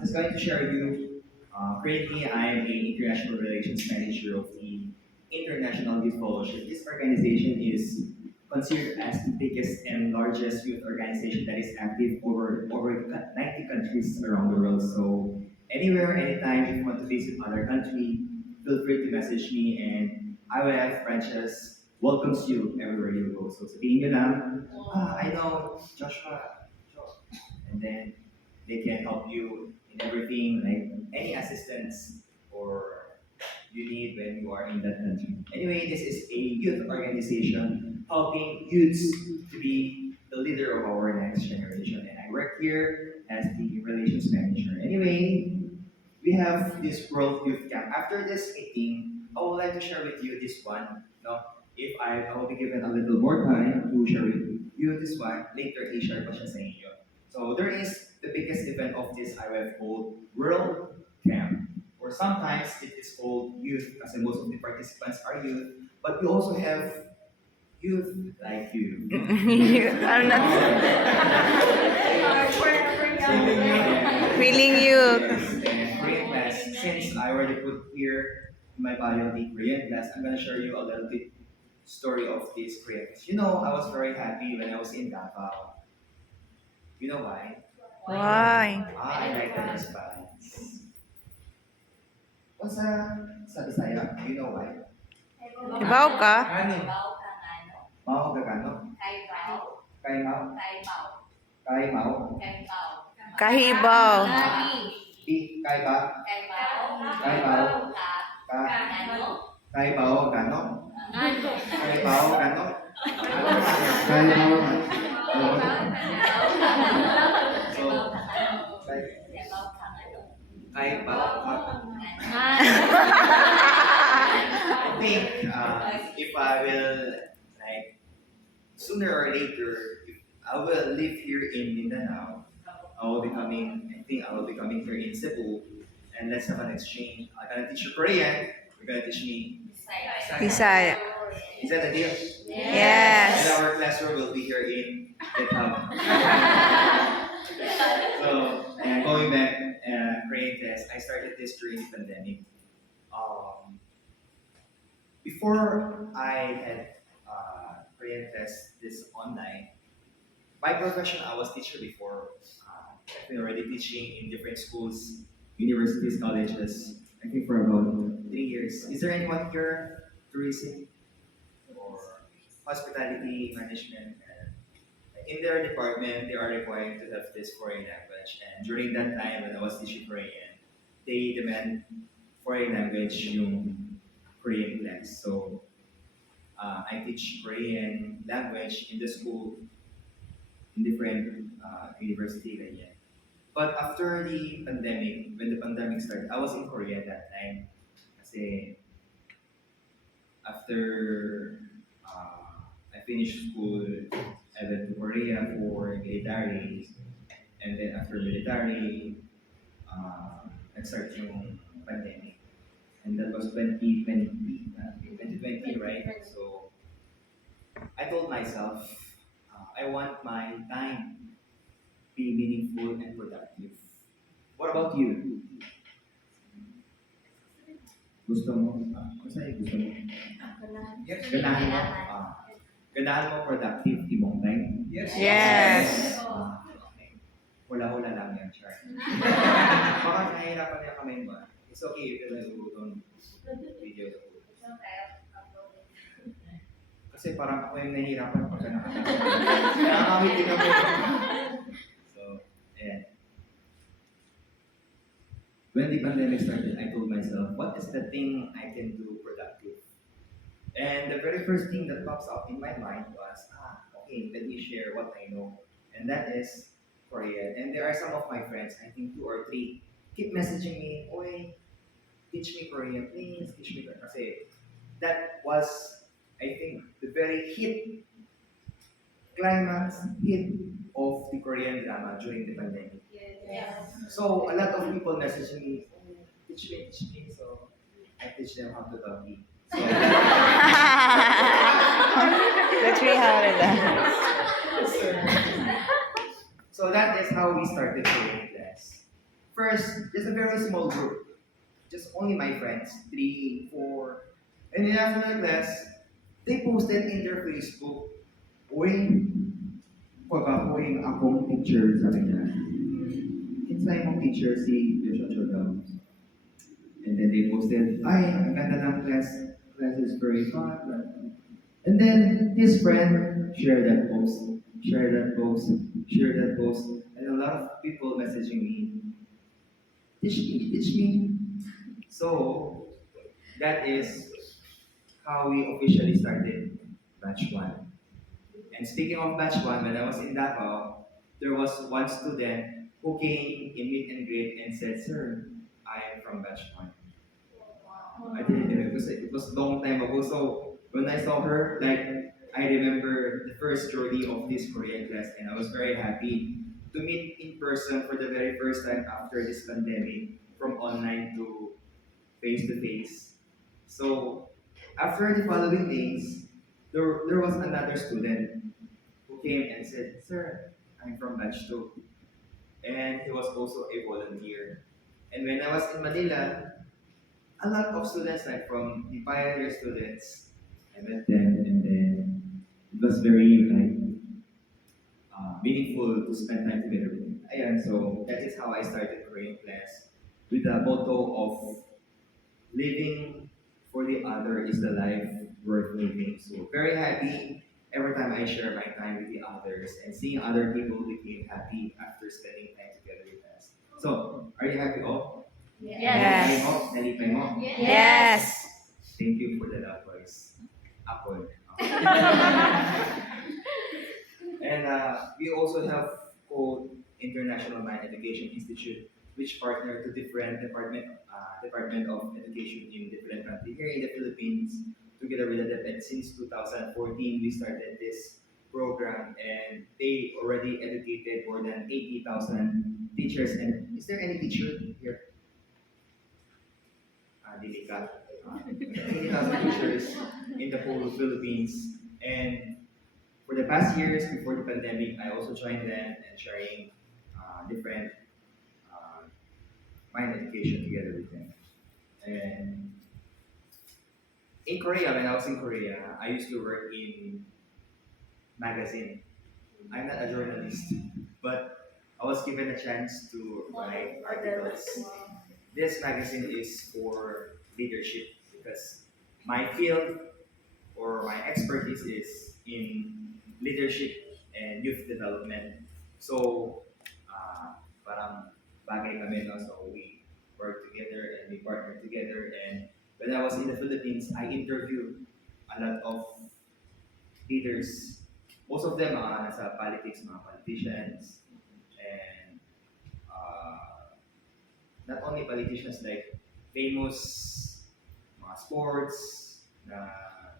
Just going to share with you. Currently, I am an international relations manager of the International Youth Fellowship. This organization is considered as the biggest and largest youth organization that is active over 90 countries around the world. So anywhere, anytime, if you want to visit other country, feel free to message me, and IYF branches welcomes you everywhere you go. So sabihin nyo lang, I know Joshua, and then they can help you in everything, like any assistance or you need when you are in that country. Anyway, this is a youth organization helping youths to be the leader of our next generation, and I work here as the relations manager. Anyway, we have this World Youth Camp. After this meeting, I would like to share with you this one. No, if I will be given a little more time to share with you this one, later i-share ko siya sa inyo. So there is the biggest event of this IWF called World Camp. Or sometimes it is called youth, because most of the participants are youth, but we also have youth like you. You are not feeling you. Yes, and Korean class. Since I already put here in my bio the Korean class, I'm gonna share you a little bit story of this Korean class. You know, I was very happy when I was in Davao. You know why? Why? I like the response. What's sa Bisaya? You know why? Ibaw ka? Ano? Mao gagano? Kay Mao? Kay Mao? Kahibaw. Di kay ba? Kay Mao? Ka? Kay Bao gano? Kay Bao gano? Kay Bao So, kay Bao I think if I will, like, sooner or later, if I will live here in Mindanao, I think I will be coming here in Cebu, and let's have an exchange. I'm gonna teach you Korean, you're gonna teach me Bisaya. Is that the deal? Yes. And our classroom will be here in Vietnam. So, and going back, Korean test, I started this during the pandemic. Um, Before I had Korean test this online, my profession, I was teacher before. I've been already teaching in different schools, universities, colleges. I think for about 3 years. Is there anyone here tourism or hospitality management? In their department, they are required to have this foreign language. And during that time, when I was teaching Korean, they demand foreign language yung Korean class. So I teach Korean language in the school, in different university ganyan. But after the pandemic, when the pandemic started, I was in Korea that time. Kasi after I finished school, I went to Korea for military. And then after military, nag-start yung pandemic. And that was 2020, right? So I told myself, I want my time be meaningful and productive. What about you? Gusto mo? Gusto mo? Ganahan mo? Ganahan mo productive imong time? Yes. Okay. Hula-hula lang yan, Char. Baka nahihirapan niya kamay mo. It's okay if you don't video. Kasi parang ako yung nahihirapan pagka nakakasama. Nakakawit din ako. So, ayan. When the pandemic started, I told myself, what is the thing I can do productive? And the very first thing that pops up in my mind was, okay, let me share what I know. And that is Korean. And there are some of my friends, I think 2 or 3, keep messaging me, Oy, teach me Korean, please, teach me Korean. Kasi that was, I think, the very climax hit of the Korean drama during the pandemic. So a lot of people messaging me, teach me. So I teach them how to doggy. So, Let's be hard. so that is how we started Korean class. First, just a very small group, just only my friends, three, four. And then after the class, they posted in their Facebook, uy, pagkakuing akong teacher, sabi niya. Kinsa imong teacher si Joshua Cho daw. And then they posted, ay, ang ganda ng class is very fun. And then his friend shared that post, shared that post, shared that post, and a lot of people messaging me, teach me, teach me. So that is how we officially started batch one. And speaking of batch one, when I was in Davao, there was one student who came in meet and greet and said, "Sir, I am from batch one." I didn't know it was long time ago. So when I saw her, like I remember the first journey of this Korean class, and I was very happy to meet in person for the very first time after this pandemic, from online to face. So after the following days, there was another student who came and said, "Sir, I'm from batch two," and he was also a volunteer. And when I was in Manila, a lot of students, like from the pioneer students, I met them, and then it was very like meaningful to spend time together with them. Ayan, so that is how I started Korean class, with the motto of living for the other is the life worth living. So very happy every time I share my time with the others, and seeing other people became happy after spending time together with us. So, are you happy all? Nalipay Yes. mo? Nalipay mo? Yes. Thank you for the love voice. Ako. And we also have called International Mind Education Institute, which partner to different department of education in different countries. Here in the Philippines, together with the DepEd, since 2014, we started this program, and they already educated more than 80,000 teachers. And is there any teacher here? Dilika. 80,000 teachers in the whole Philippines. And for the past years before the pandemic, I also joined them and sharing different uh, mind education together with them. And in Korea, when I was in Korea, I used to work in magazine. I'm not a journalist, but I was given a chance to write articles. This magazine is for leadership because my field or my expertise is in leadership and youth development. So, parang bagay kami, no? So we work together and we partner together. And when I was in the Philippines, I interviewed a lot of leaders. Most of them are nasa politics, mga politicians, and not only politicians, like famous mga sports uh,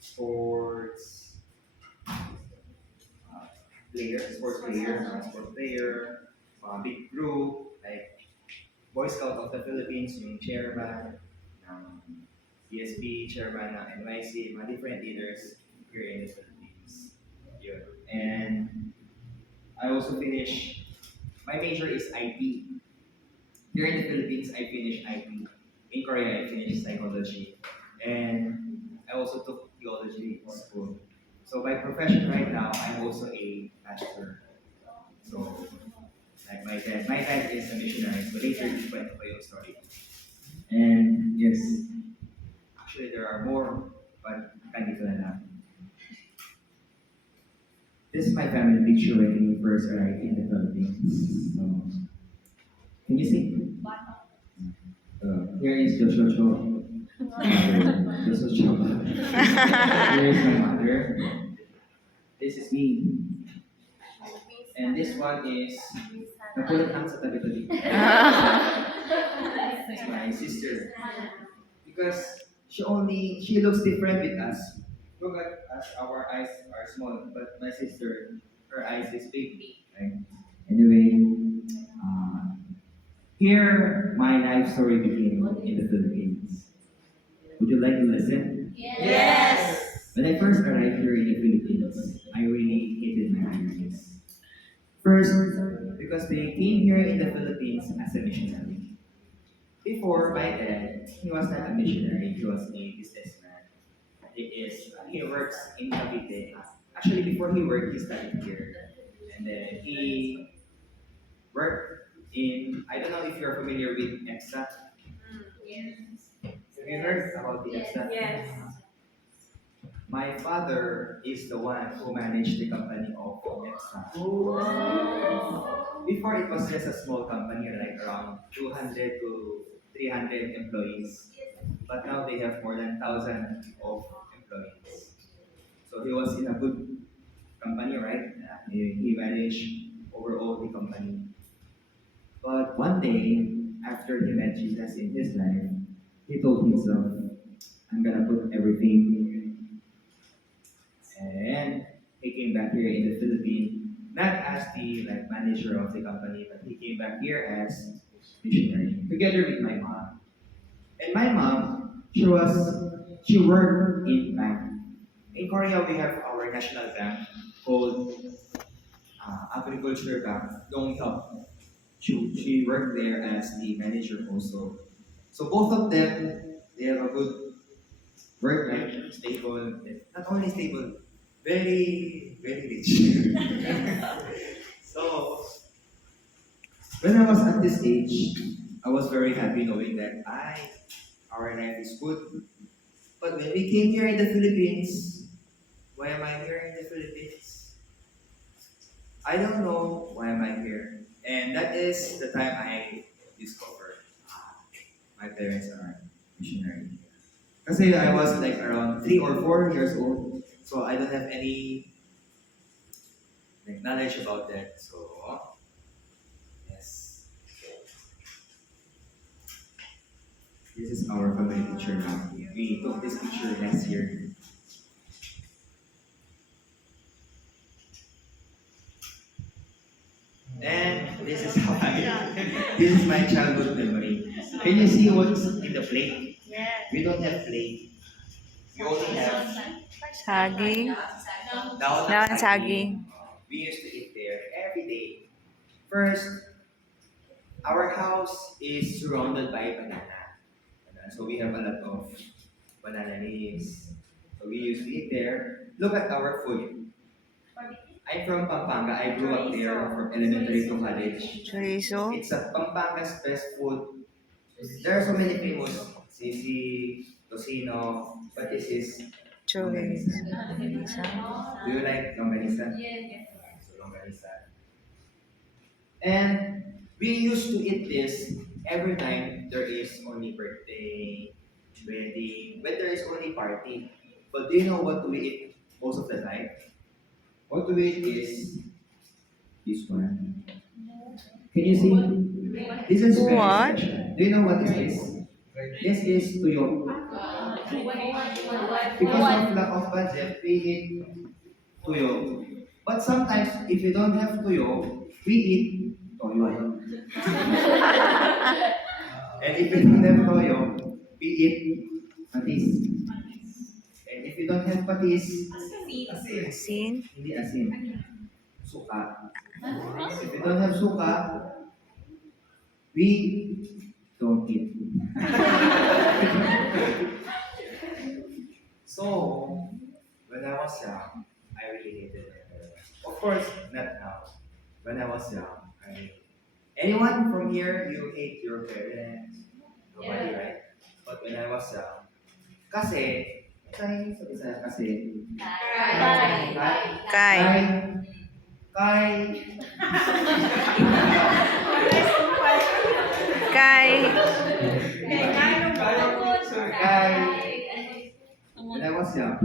sports player, big group, like Boy Scout of the Philippines, yung chairman, ng ESB, chairman ng NYC, mga different leaders here in the Philippines. Yun. And I also finished, my major is IT. Here in the Philippines, I finished IT. In Korea, I finished psychology. And I also took theology in school. So by profession right now, I'm also a pastor. So like my dad is a missionary. So later, you went to your story. And yes, actually there are more, but kanito na lang. This is my family picture when we first arrived in the Philippines. So, can you see? Here is Joshua Cho. Joshua Cho. Here is my mother. This is me. And this one is napulat lang sa tabi-tabi. That's my sister. Because she looks different with us. Look at us, our eyes are small, but my sister, her eyes is big. Right? Anyway, uh, here my life story began in the Philippines. Would you like to listen? Yes. When I first arrived here in the Philippines, I really hated my parents. First, because they came here in the Philippines as a missionary. Before, by then, he was not a missionary, he was a businessman. He works in Cavite. Actually, before he worked, he studied here. And then he worked in, I don't know if you're familiar with EXA. Have you heard about the EXA? Yes. My father is the one who managed the company of EXA. Before it was just a small company, like around 200 to 300 employees. But now they have more than 1,000 of employees. So he was in a good company, right? He managed overall the company. But one day, after he met Jesus in his life, he told himself, I'm gonna put everything, and he came back here in the Philippines, not as the manager of the company, but he came back here as missionary together with my mom. And my mom, she worked in bank. In Korea, we have our national bank called Agriculture Bank, Donghyuk. She worked there as the manager also. So both of them, they have a good work life, stable, not only stable, very rich. So when I was at this age, I was very happy knowing that our life is good. But when we came here in the Philippines, why am I here in the Philippines? I don't know why am I here. And that is the time I discovered my parents are missionary. Kasi I was like around 3 or 4 years old, so I don't have any knowledge about that. So yes, this is our family picture now. We took this picture last year. And this is how this is my childhood memory. Can you see what's in the plate? We don't have plate. We only have Saging. daon ng Daon saging. saging. We used to eat there every day. First, our house is surrounded by banana. So we have a lot of banana leaves. So we used to eat there. Look at our food. I'm from Pampanga. I grew up there from elementary to college. Chorizo. It's a Pampanga's best food. There are so many famous sisi, tocino, but this is Chorizo. longanisa. Isa. Do you like longanisa? So longanisa. And we used to eat this every time there is only birthday, wedding, when there is only party. But do you know what we eat most of the time? What we eat is this one. Can you see? This is very What? special. Do you know what is this? This is tuyo. Because of lack of budget, we eat tuyo. But sometimes, if you don't have tuyo, we eat toyo. And if you don't have toyo, we eat patis. And if you don't have patis, Asin. hindi asin. Suka. If you don't have suka, we don't eat. So, when I was young, I really hated my parents. Of course, not now. When I was young, anyone from here, you hate your parents? Nobody, right? But when I was young, kasi, sa isa kasi, Kai. kay, Kai. when I was young,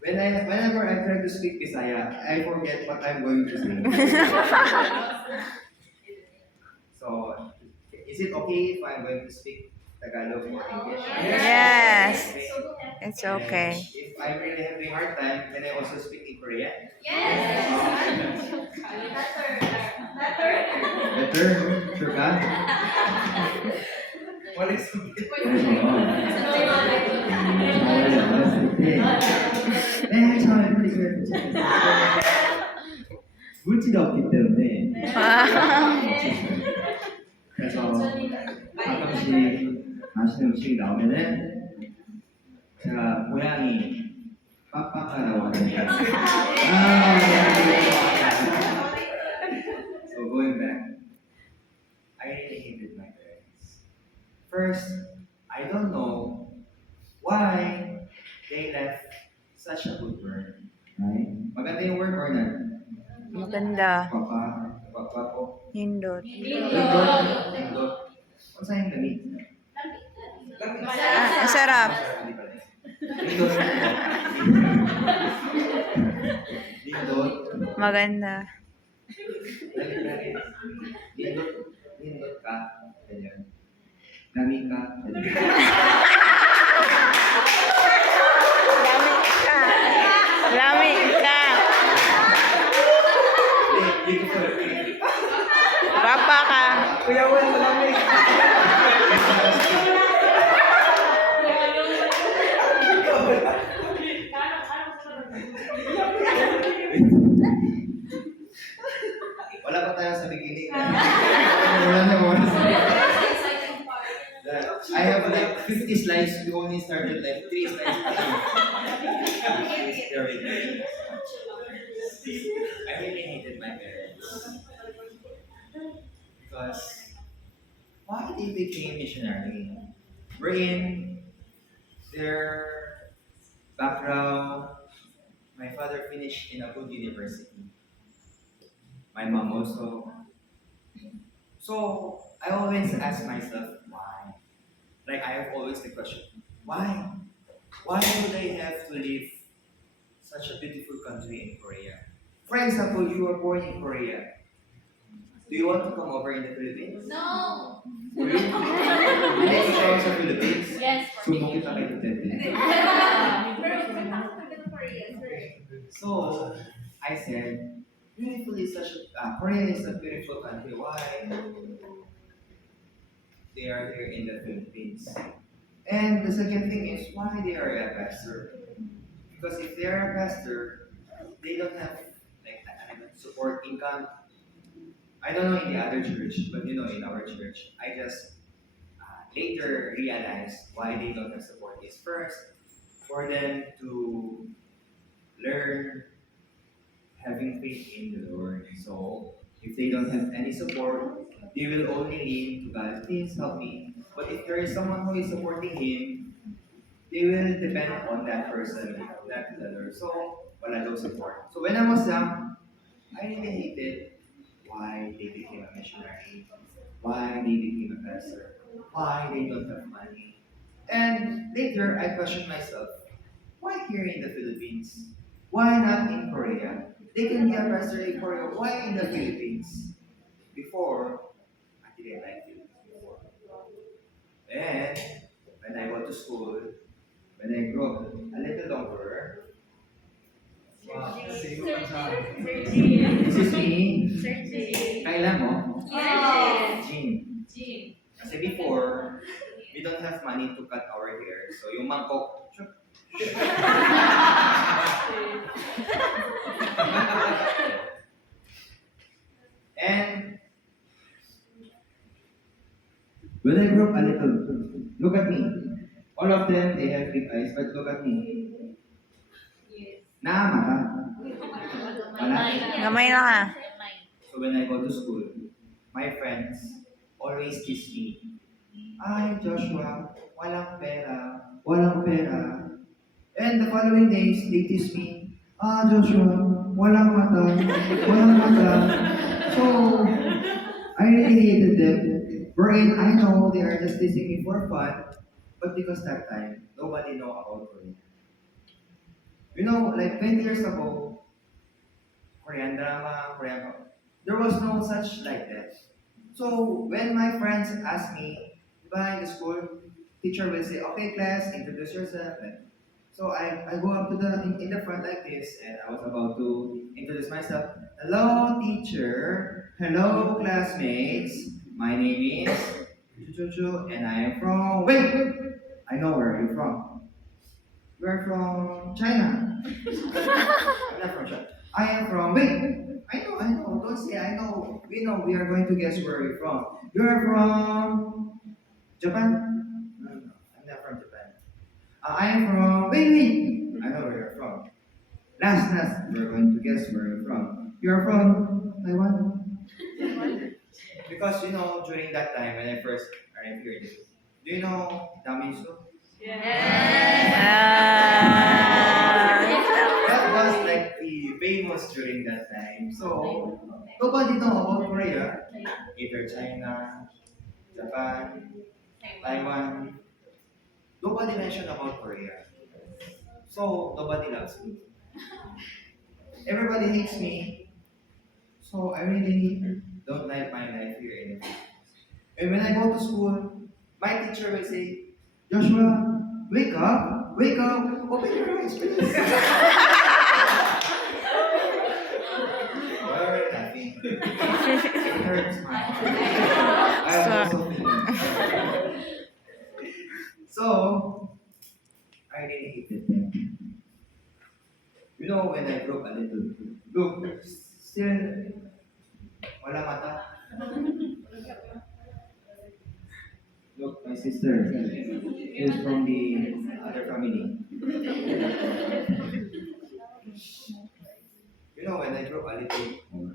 whenever I try to speak Bisaya, I forget what I'm going to say. So, is it okay if I'm going to speak Tagalog or English? Yes. Okay. It's And okay. if I'm really having a hard time, can I also speak in Korean? Better? Sure ka? What is it? 물질이 없기 때문에 Wow. 그래서 가끔씩 맛있는 음식이 나오면은 제가 고양이 빠빠카라고 하는데 So going back, I really hated my parents. First, I don't know why they left such a good word. Right? Maganda yung word or not? Maganda. Papa po. Nindot. Indot. Indot. Ano sa yung gamit? Ang sarap. Indot. Indot. Maganda. Indot. Indot ka. Ganyan. Dami ka. Ganyan. Lami ka. Beautiful. Papa ka. Kuya Wen, malamig. Wala pa tayo sa beginning. Wala na oras. I have like 50 slides. We only started like 3 slides. I really hated my parents because why they became missionary? Wherein their background, my father finished in a good university. My mom also. So I always ask myself why. Like I have always the question, why? Why do they have to leave such a beautiful country in Korea? For example, you were born in Korea. Do you want to come over in the Philippines? No. Really? Hindi ikaw sa Philippines? Yes, for me. Sumo kita kay Duterte. Pero pagkatapos ka ng Korea, sir. So, I said, beautiful is such a, Korea is a beautiful country. Why? They are here in the Philippines. And the second thing is, why they are a pastor? Because if they are a pastor, they don't have like support income. I don't know in the other church, but you know in our church, I just later realized why they don't have support is first for them to learn having faith in the Lord. So if they don't have any support, they will only lean to God. Please help me. But if there is someone who is supporting him, they will depend on that person, not the Lord. So wala daw support. So when I was young, I really hated why they became a missionary, why they became a pastor, why they don't have money. And later, I questioned myself, why here in the Philippines? Why not in Korea? They can be a pastor in Korea. Why in the Philippines? Before, I didn't like it before. And when I go to school, when I grew up a little longer, wow, sino ka sa Excuse me, Sir J. kailan mo? Yes. Jean. Kasi before, we don't have money to cut our hair. So yung mangkok, and when I grew up a little, look at me. All of them, they have big eyes, but look at me. Naamata. Wala. Gamay na ka. So when I go to school, my friends always tease me. Ay, Joshua, walang pera, walang pera. And the following days, they tease me. Ah, Joshua, walang mata, walang mata. So, I really hated them. Wherein I know they are just teasing me for fun, but because that time, nobody know about Korea. You know, like 20 years ago, Korean drama, there was no such like that. So when my friends ask me, by the school, teacher will say, okay class, introduce yourself. And so I go up to in the front like this, and I was about to introduce myself. Hello teacher, hello classmates, my name is Chu, and I am from, wait, I know where you're from. You're from China. I'm not from China. I am from, wait, I know. Don't say I know. We know. We are going to guess where you're from. You are from Japan? No, no, I'm not from Japan. I am from. Wait. I know where you're from. Last. We're going to guess where you're from. You're from Taiwan. Because during that time when I first arrived here, do you know Damisu? That was like the famous during that time. So nobody know about Korea. Either China, Japan, Taiwan. Nobody mentioned about Korea. So nobody loves me. Everybody hates me. So I really don't like my life here anymore. And when I go to school, my teacher will say, Joshua, wake up, open your eyes, please. Why are you laughing? It hurts my heart. I am also feeling. So, I really hated them. When I broke a little, look, still, wala mata. Look, my sister is from the other family. When I broke a little more,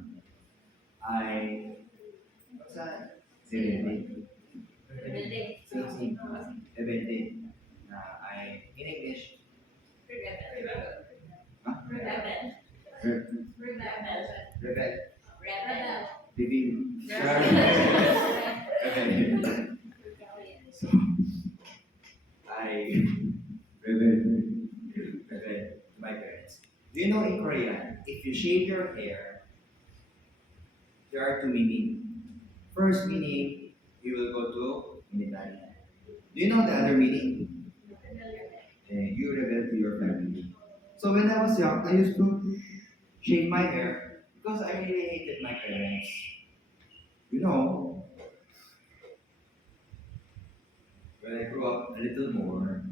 what's that? Rebelde. Rebelde. In English, huh? Rebel. Reveal. Rebel. So, I rebel to my parents. Do you know in Korea, if you shave your hair, there are two meanings. First meaning, you will go to military. Do you know the other meaning? You rebel to your family. So when I was young, I used to shave my hair because I really hated my parents. You know, when I grew up a little more,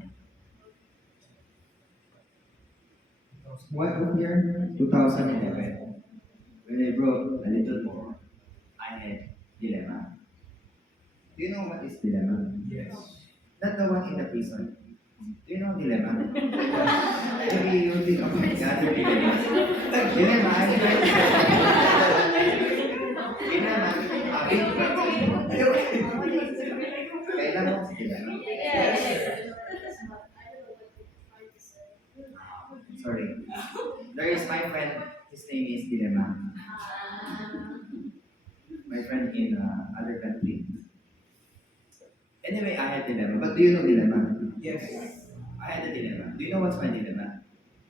what year? 2011. When I grew up a little more, I had dilemma. Do you know what is dilemma? Yes. Not the one in the prison. Do you know dilemma? Maybe you think about the other dilemmas. Dilemma, I'm trying to dilemma, kailan mo si dilemma? Sorry. There is my friend, his name is Dilemma. My friend in other country. Anyway, I had dilemma. But do you know dilemma? Yes. I had a dilemma. Do you know what's my dilemma?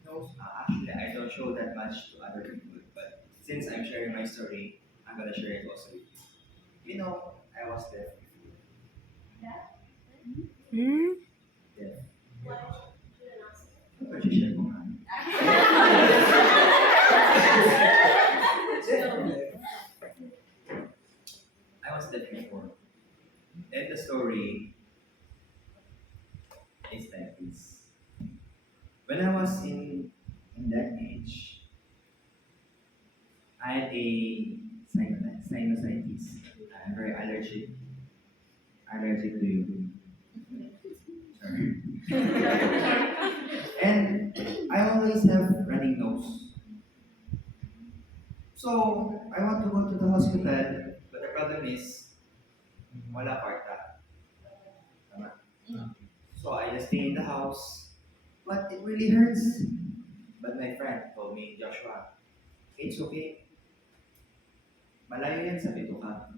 No. Actually, I don't show that much to other people. But since I'm sharing my story, I'm gonna share it also with you. I was deaf before. Hmm? Deaf. Ano ba share ko nga? I was deaf before. And the story is like this. When I was in that age, I had a sinusitis. I'm very allergic to you. Sorry. And I always have running nose. So I want to go to the hospital, but the problem is wala kwarta. Tama? So I just stay in the house, but it really hurts. But my friend told me, Joshua, it's okay. Malayo yan sa bituka.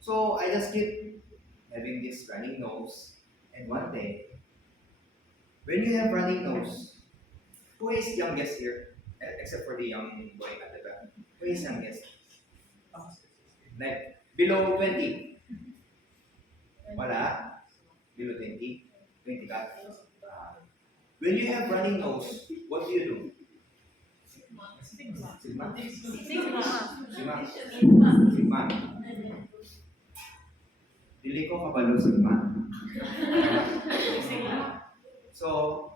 So I just keep having this running nose, and one day, when you have running nose, who is youngest here? Except for the young boy at the back. Who is youngest? Like, below 20. Wala. Below 20. 20 ka. When you have running nose, what do you do? Sigma. Sigma. Dili ko kabalo sigma. So,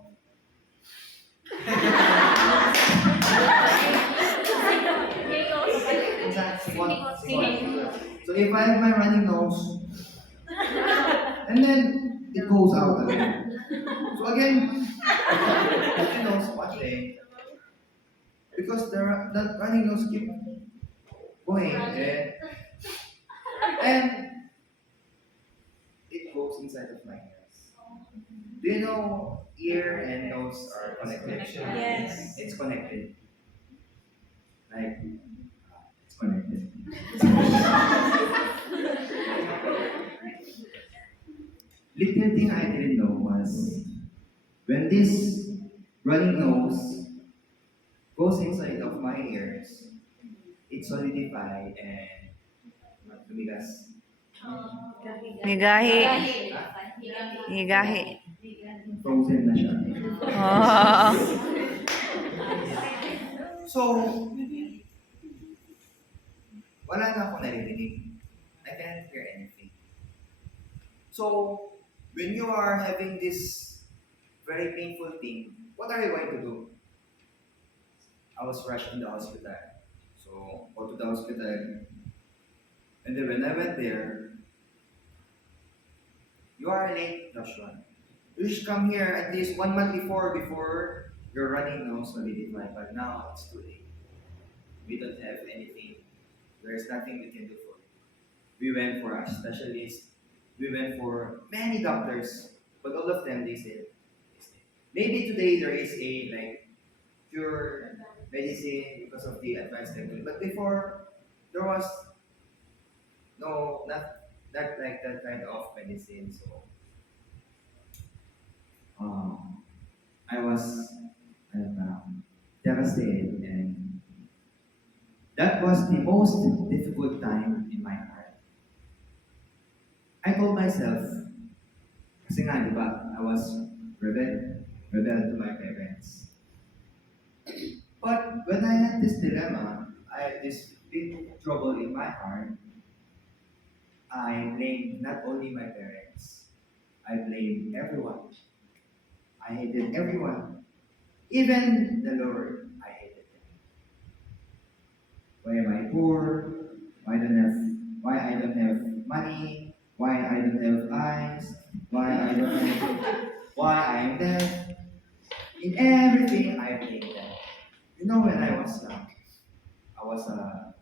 Singot. So if I have my running nose, and then it goes out again. So again, running nose one day, because the running nose keep going, and it goes inside of my ears. Do you know ear and nose are connected? Yes. It's connected. Like, it's connected. Little thing I didn't know was when this running nose goes inside of my ears, it solidified and tumigas. Migahi. Migahi. Frozen na siya. Oh. So, wala na ako naririnig. I can't hear anything. So, when you are having this very painful thing, what are you going to do? I was rushed in the hospital. So, go to the hospital. And then when I went there, you are late, Joshua. You should come here at least 1 month before your running nose solidified. But now it's too late. We don't have anything. There's nothing we can do for you. We went for a specialist. We went for many doctors. But all of them, they said, maybe today there is a like cure medicine because of the advanced technology. But before, there was no, not like that kind of medicine. So, um, I was devastated, and that was the most difficult time in my heart. I told myself, kasi nga, di ba, I was rebel to my parents. But when I had this dilemma, I had this big trouble in my heart, I blamed not only my parents, I blamed everyone. I hated everyone. Even the Lord, I hated him. Why am I poor? Why I don't have money? Why I don't have eyes? Why I am deaf? In everything I blame them. You know, when I was young, I was a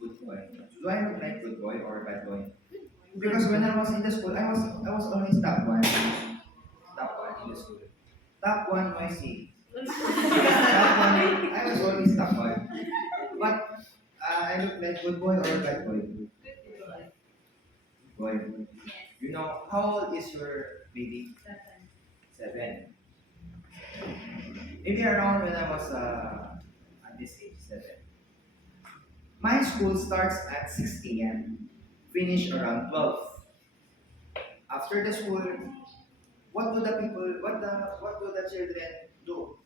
good boy. Do I look like good boy or bad boy? Because when I was in the school, I was always top one in the school. Top one noisy. Top one, I was always top one. But I look like good boy or bad boy? Boy. You know, how old is your baby? 7. Maybe around when I was at this age, 7. My school starts at 6 a.m. Finish around 12. After the school, what do the children do?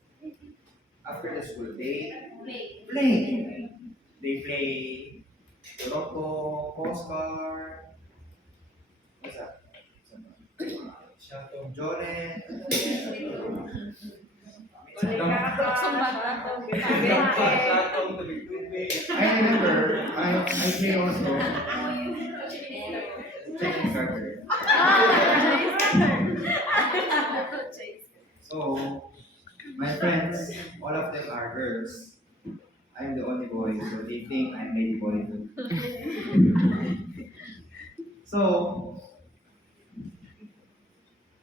After the school, they play. They play Morocco, postcard, what's that? Joren. I remember, I play also checking starter. So, my friends, all of them are girls. I'm the only boy, so they think I'm lady boy too. So,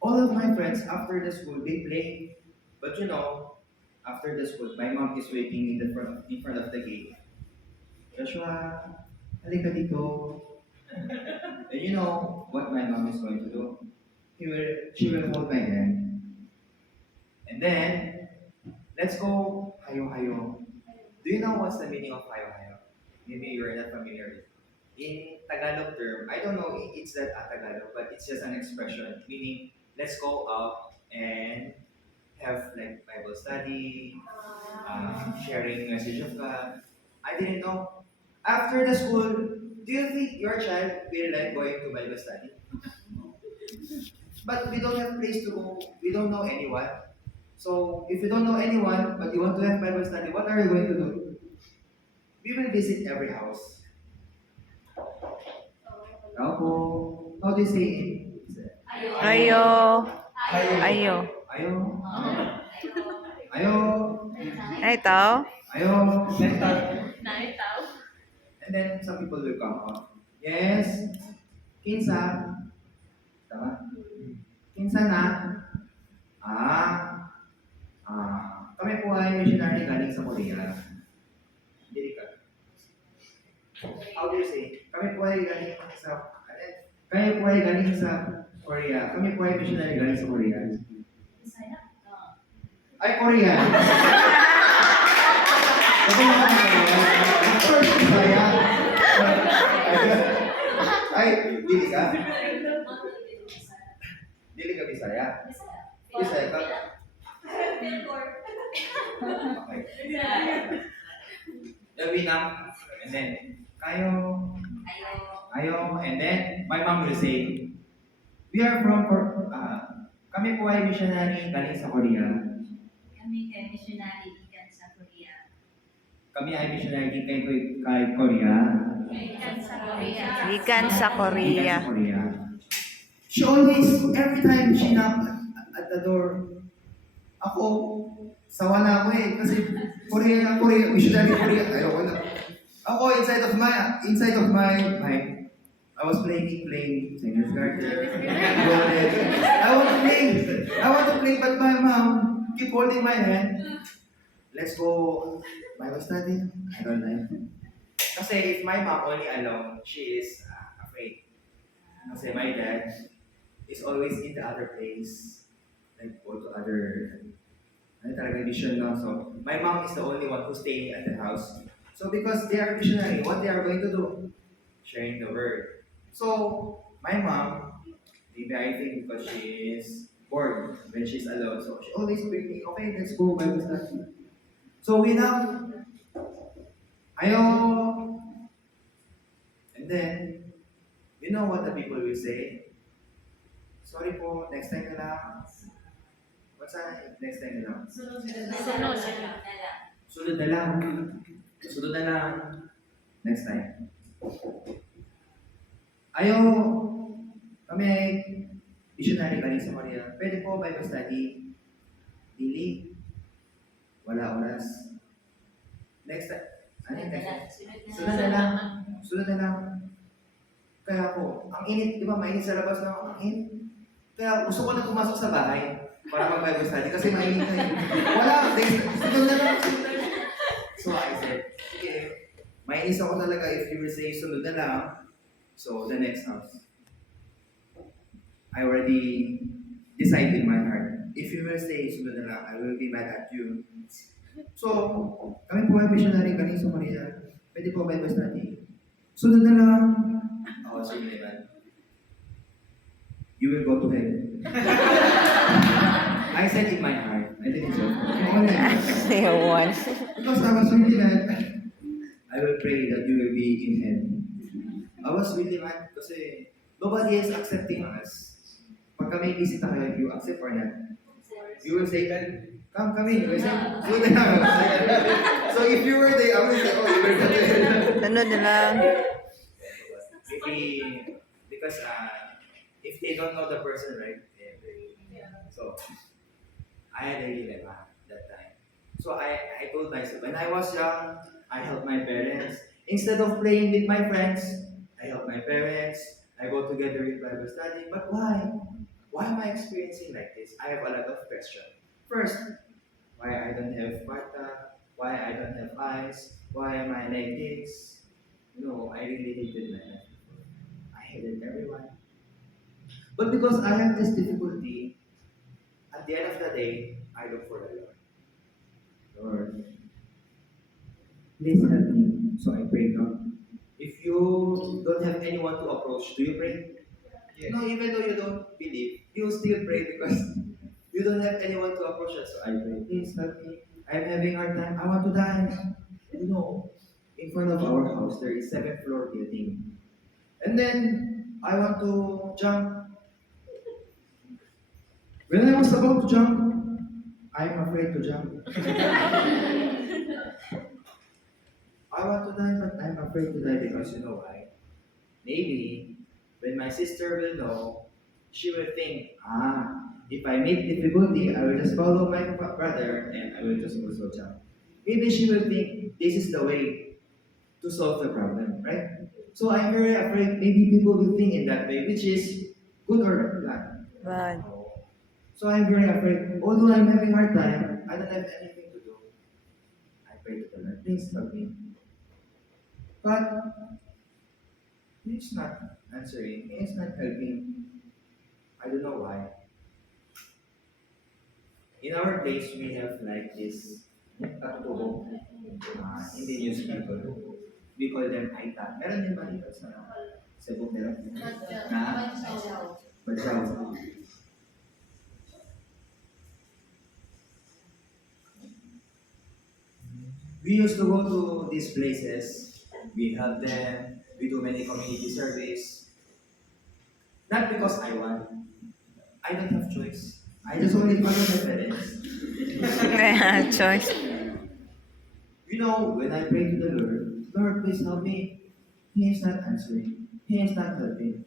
all of my friends after the school they play, but you know, after the school, my mom is waiting in front of the gate. Joshua, halika dito. And you know what my mom is going to do? She will hold my hand. And then, let's go hayo hayo. Do you know what's the meaning of hayo hayo? Maybe you're not familiar. In Tagalog term, I don't know it's that a Tagalog, but it's just an expression meaning let's go out and have like Bible study, sharing message of God. I didn't know. After the school, do you think your child will like going to Bible study? But we don't have place to go. We don't know anyone. So if you don't know anyone, but you want to have Bible study, what are you going to do? We will visit every house. Tao po. How do you say it? Ayo. Ayo. Ayo. Ayo. Ayo. Ay, tao. Ayo. And then some people will come up. Yes. Kinsa. Tama. Kinsa na. Ah. Kami po ay missionary galing sa Korea. Dili ka. How do you say? Kami po ay galing sa kami po ay galing sa Korea. Kami po ay missionary galing sa Korea. Ay, Korea. Kasi mga first Bisaya. Ay, dili ka? Dili ka Bisaya? Bisaya ka? Okay. Gabi na. And then, kayo, ayo, and then, my mom will say, we are from, kami po ay missionary galing sa Korea. Kami kay missionary ikan sa Korea. Kami ay missionary kay Korea. Ikan sa Korea. Gikan sa Korea. Korea. She always, every time she knock at the door, ako, sawa na ako eh. Kasi Korea, missionary Korea. Ayoko na. Ako, inside of my mind, I was playing Singer's Garden, Golden. I want to play, but my mom keep holding my hand. Let's go Bible study. I don't like. Kasi if my mom only alone, she is afraid. Kasi my dad is always in the other place. Like go to other, ano talaga mission no? So my mom is the only one who's staying at the house. So because they are missionary, what they are going to do? Sharing the word. So my mom, maybe I think because she is bored when she's alone, so she always bring me, okay, let's go Bible study. So we now, ayo, and then, you know what the people will say? Sorry po, next time na lang. What's that? Next time na lang. Sunod. Sunod na lang. Sunod na lang. Next time. Ayo, kami ay missionary galing sa Korea. Pwede po Bible study. Dili. Wala oras. Next time. Ano yung next time? Sunod na lang. Sunod na lang. Kaya po, ang init, di ba mainit sa labas na ang init? Kaya gusto ko na pumasok sa bahay para mag-Bible study kasi mainit na yun. Wala, sunod na lang. So I said, sige, mainis ako talaga if you will say sunod na lang. So the next house. I already decided in my heart. If you will say sunod na lang, I will be mad at you. So, kami po ay missionary galing sa Korea. Pwede po Bible study. Sunod na lang. Ako, sige man. You will go to hell. I said in my heart. I didn't joke. Ewan. Because I was really mad. I will pray that you will be in heaven. I was really mad kasi nobody is accepting us. Pag kami bisita kayo, you accept or not? You will say, come in. You will say, so if you were there, I will say, oh, you were there. Sunod na lang. Maybe because if they don't know the person, right? So I had a dilemma that time. So I told myself, when I was young, I helped my parents. Instead of playing with my friends, I help my parents. I go together with Bible study. But why? Why am I experiencing like this? I have a lot of questions. First, why I don't have mata? Why I don't have eyes? Why am I like this? No, I really hated my life. I hated everyone. But because I have this difficulty, at the end of the day, I look for the Lord. Lord, please help me. So I pray God. If you don't have anyone to approach, do you pray? Yes. No, even though you don't believe, you still pray because you don't have anyone to approach us. So I pray, please help me. I'm having a hard time. I want to die. You know, in front of our house, there is 7th floor building. And then, I want to jump. When I was about to jump, I'm afraid to jump. I want to die, but I'm afraid to die because you know why? Maybe when my sister will know, she will think, if I make difficulty, I will just follow my brother and I will just also jump. Maybe she will think this is the way to solve the problem, right? So I'm very afraid maybe people will think in that way, which is good or bad. Bad. So I'm very afraid. Although I'm having a hard time, I don't have anything to do. I pray to the Lord, please help me. But He's not answering. He's not helping. I don't know why. In our place, we have like this tatubo, indigenous people. We call them Aita. Meron din ba dito sa Cebu? Meron? Na? Bajaw. We used to go to these places. We help them. We do many community service. Not because I want. I don't have choice. I just only follow my parents. Kaya choice. You know, when I pray to the Lord, Lord, please help me. He is not answering. He is not helping.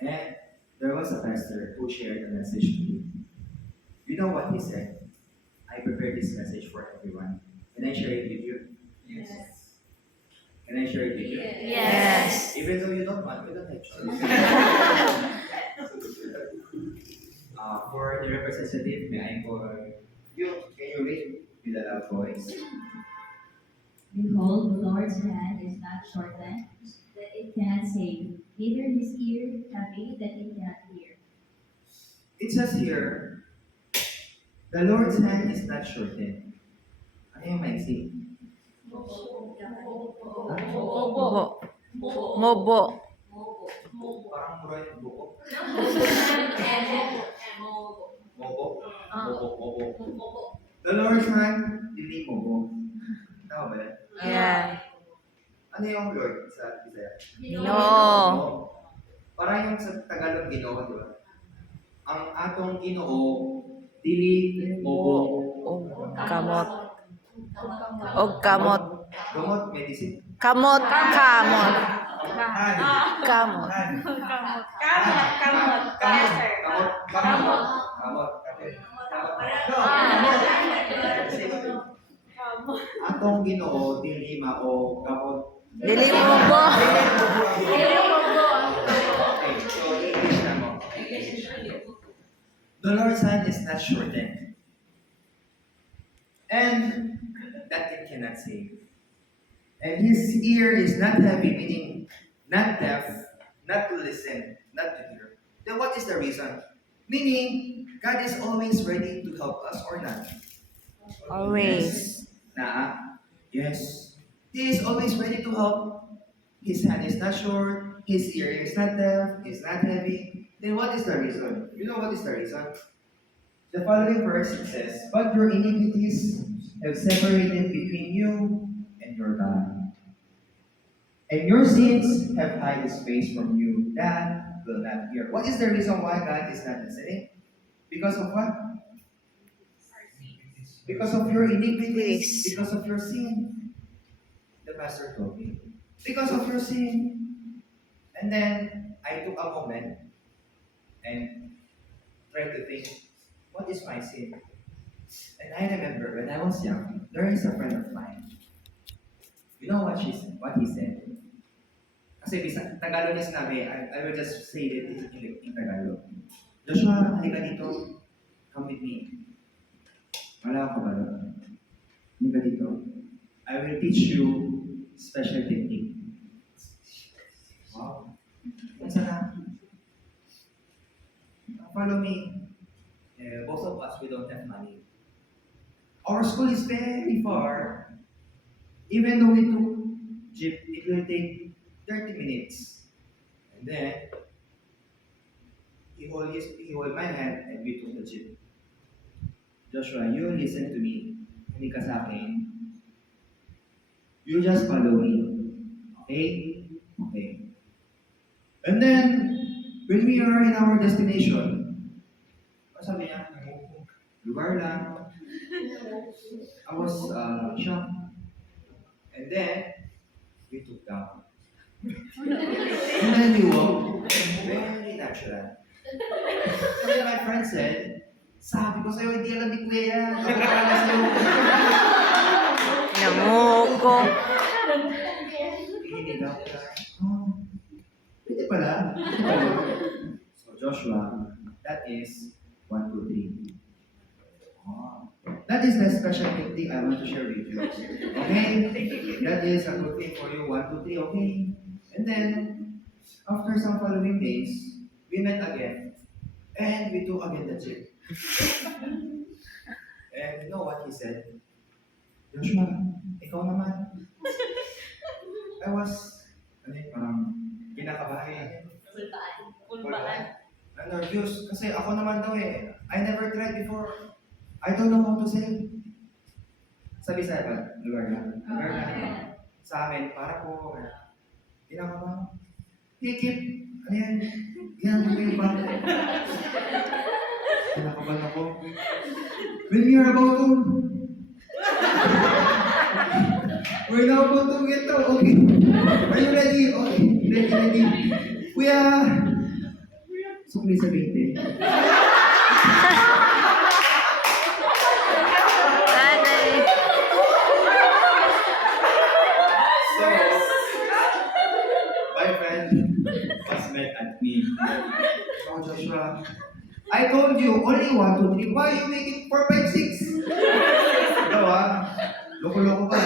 And there was a pastor who shared a message to me. You know what he said? I prepared this message for everyone. Can I share it with you? Yes. Can I share it with you? Yes. Even though you don't want, we don't have choice. For the representative, may I call you? Can you read with a loud voice? Behold, the Lord's hand is not shortened, that it cannot save, neither his ear heavy, that it cannot hear. It says here, the Lord's hand is not shortened. Ano yung maiksi? Mobo. Mobo. Parang mura yung buko. Mobo. Mobo. The Lord's hand, hindi mobo. Tama ba yan? Yeah. Ano yung Lord sa Bisaya? No. Parang yung sa Tagalog Ginoo, di ba? Ang atong Ginoo, dili mobo. Og kamot. Og kamot. Gamot, medicine. Kamot. Kamot. Han. Kamot. Han. Kamot. Kamot. Cancer. Kamot. Kamot. Kamot. Kamot. Atong Ginoo, dili mao kamot. Dili mobo. Okay, so English na mo. The Lord's hand is not shortened. And that it cannot save. And his ear is not heavy, meaning not deaf, not to listen, not to hear. Then what is the reason? Meaning, God is always ready to help us or not. Always. Yes. He is always ready to help. His hand is not short, his ear is not deaf, is not heavy. Then what is the reason? You know what is the reason? The following verse says, but your iniquities have separated between you and your God. And your sins have hid his face from you, that will not hear. What is the reason why God is not listening? Because of what? Because of your iniquities, Yes. because of your sin. The pastor told me. Because of your sin. And then I took a moment and tried to think, what is my sin? And I remember when I was young, there is a friend of mine. You know what what he said? Kasi Tagalog niya sinabi, I will just say it in Tagalog. Joshua, halika dito. Come with me. Wala ka ba? Halika dito. I will teach you special technique. Wow. Ang sarap. Follow me. Both of us, we don't have money. Our school is very far. Even though we took jeep, it will take 30 minutes. And then, he hold my hand and we took the jeep. Joshua, you listen to me. Hindi ka sa akin. You just follow me. Okay? Okay. And then, when we are in our destination, sabi niya, lugar lang. I was shocked. And then, we took down. And then we walked very natural. And then my friend said, sabi ko sa'yo, hindi alam ni Kuya yan. Ako pala sa'yo. Namuko. Hihinig ako. Oh, pwede pala. So Joshua, that is 1, 2, 3. Oh, that is the special thing I want to share with you. Okay? That is a good thing for you. 1, 2, 3, okay? And then, after some following days, we met again. And we do again the gym. And you know what he said? Joshua, ikaw naman. I was, parang kinakabahan. Kulbaan. I'm nervous kasi ako naman daw eh. I never tried before. I don't know how to say. Sa Bisaya ba? Lugar na. Lugar na. Sa amin, para po, kinakabahan. Hikip. Ano yan? Ginagawa ko yung bata. Kinakabahan ako. When you're about to... We're now about to get to. Okay. Are you ready? Okay. Ready. Kuya! Sukli sa 20. Anay. So, my friend was mad at me. Oh, Joshua, I told you only 1, 2, 3. Why you make it 4, 5, 6? Ikaw loko-loko ka.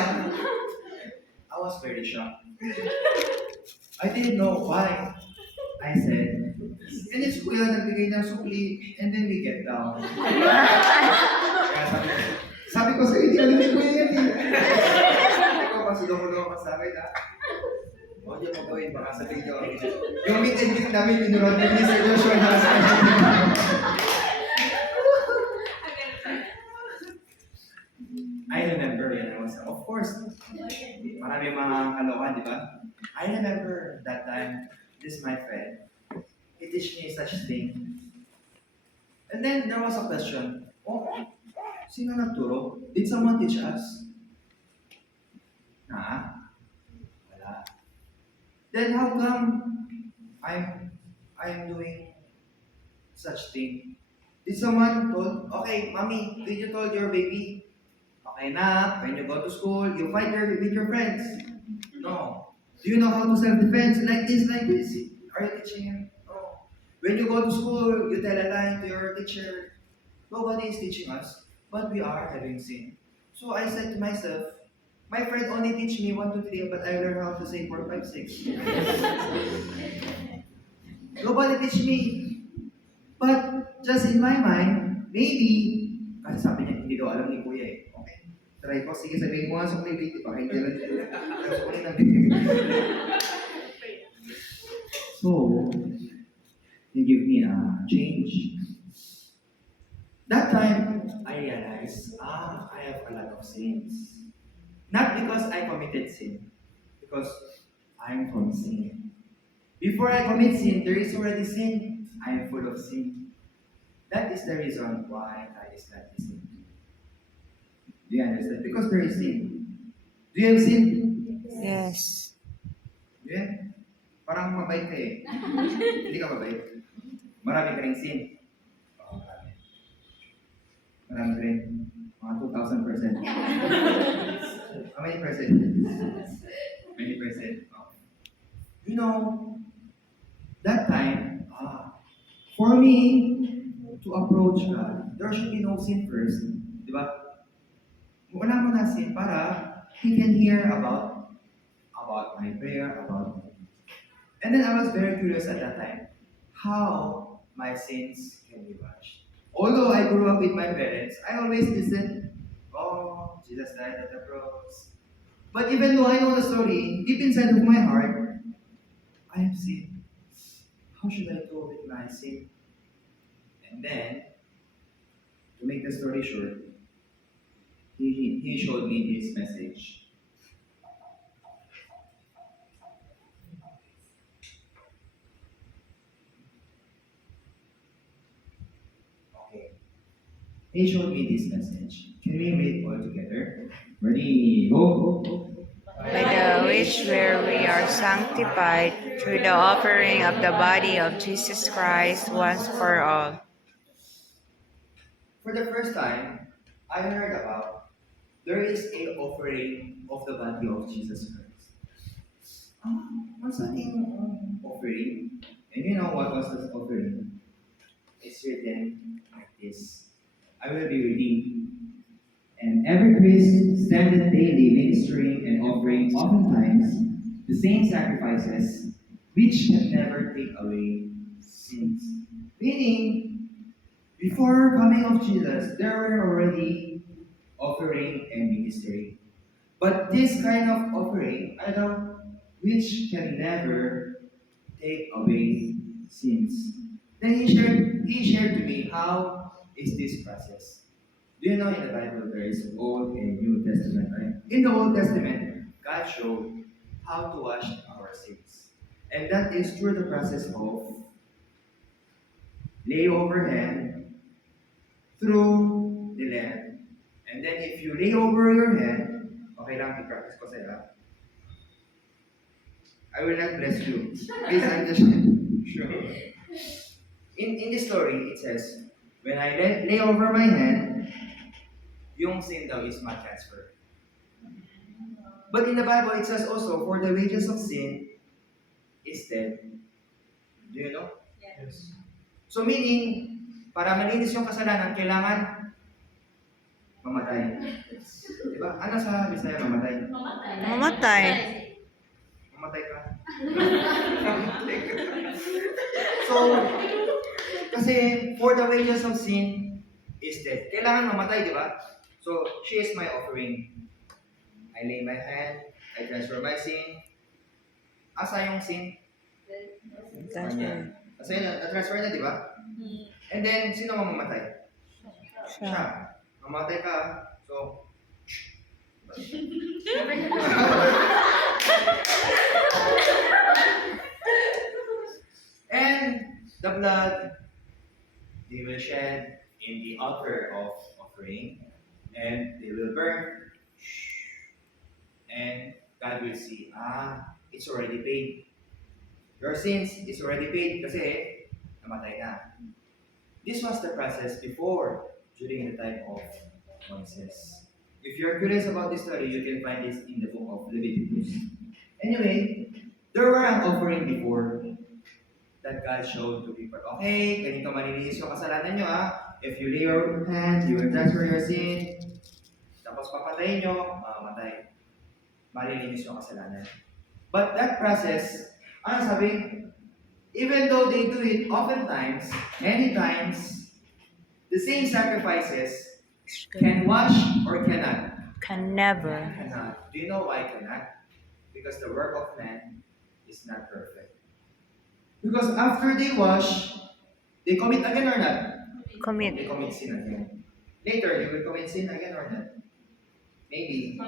I was very shocked. I didn't know why. I said, and it's kuya nagbigay ng sukli, and then we get down. Kaya sabi ko sa'yo, hindi alam ni kuya yan eh. Sabi ko, kasi loko-loko ka sa akin ha. Huwag niyo mo gawin, baka sabihin niyo. Yung meet and greet namin, tinurot ni Sir Joshua na sa I remember when I was, of course, maraming mga kalokohan, di ba? I remember that time, this my friend, he teach me such thing. And then there was a question, oh, sino nagturo? Did someone teach us? Wala. Then how come I'm doing such thing? Did someone told, okay, mommy, did you told your baby? Okay na, when you go to school, you fight with your friends. No. Do you know how to self-defense? Like this. Are you teaching him? No. When you go to school, you tell a lie to your teacher. Nobody is teaching us, but we are having sin. So I said to myself, my friend only teach me 1, 2, 3, but I learned how to say 4, 5, 6. Nobody teach me. But just in my mind, maybe, kasi sabi niya, hindi daw alam ni Kuya eh. Okay. Try ko, sige sabihin mo nga sa kuya, baby, pakinggan lang nila. So, they give me a change. That time, I realized, I have a lot of sins. Not because I committed sin, because I'm from sin. Before I commit sin, there is already sin. I am full of sin. That is the reason why I dislike sin. Do you understand? Because there is sin. Do you have sin? Yes. Yeah? Parang mabait ka eh. Hindi ka mabait. Marami ka rin sin. Oo, marami. Marami ka rin. Mga 2,000%. How many percent? Many percent. Okay. You know, that time, for me to approach God, there should be no sin first. Di ba? Wala mo na sin para He can hear about my prayer, about me. And then I was very curious at that time, how my sins can be washed. Although I grew up with my parents, I always listened, oh, Jesus died at the cross. But even though I know the story, deep inside of my heart, I have sinned. How should I go with my sin? And then, to make the story short, he showed me this message. Okay. He showed me this message. Can we read all together? Ready, go! by the which where we are sanctified through the offering of the body of Jesus Christ once for all. For the first time, I heard about there is a offering of the body of Jesus Christ. What's that offering? And you know what was this offering? It's written like this. I will be redeemed. And every priest standeth daily ministering and offering oftentimes the same sacrifices which can never take away sins. Meaning, before coming of Jesus, there were already offering and ministering. But this kind of offering, I know, which can never take away sins. Then he shared to me how is this process. Do you know in the Bible there is Old and New Testament, right? In the Old Testament, God showed how to wash our sins. And that is through the process of lay over hand through the land. And then if you lay over your hand, okay lang, i-practice ko sa'yo. I will not bless you. Please understand. Sure. In this story, it says, when I lay over my hand, yung sin daw is ma-transfer. But in the Bible, it says also, for the wages of sin is death. Do you know? Yes. So meaning, para malinis yung kasalanan, kailangan mamatay. Diba? Ano sa Bisaya mamatay? Mamatay. Mamatay ka. So, kasi for the wages of sin is death. Kailangan mamatay, di ba? So, she is my offering. I lay my hand, I transfer my sin. Asa yung sin? That's Kanya. Kasi na-transfer na, di ba? And then, sino mamamatay? siya. Siya. Mamatay ka. So, and the blood they will shed in the altar of offering, and they will burn, and God will see, it's already paid. Your sins is already paid kasi namatay na. This was the process before, during the time of Moses. If you're curious about this story, you can find this in the book of Leviticus. Anyway, there were an offering before that God showed to people. Okay, ganito malilinis yung kasalanan nyo If you lay your hand, you will transfer your sin. Tapos papatayin nyo, mamamatay. Malilinis yung kasalanan. But that process, ano sabi? Even though they do it oftentimes, many times, the same sacrifices can wash or cannot. Can never. Cannot. Do you know why cannot? Because the work of man is not perfect. Because after they wash, they commit again or not? They Commit. commit sin again. Later, you will commit sin again or not? Maybe.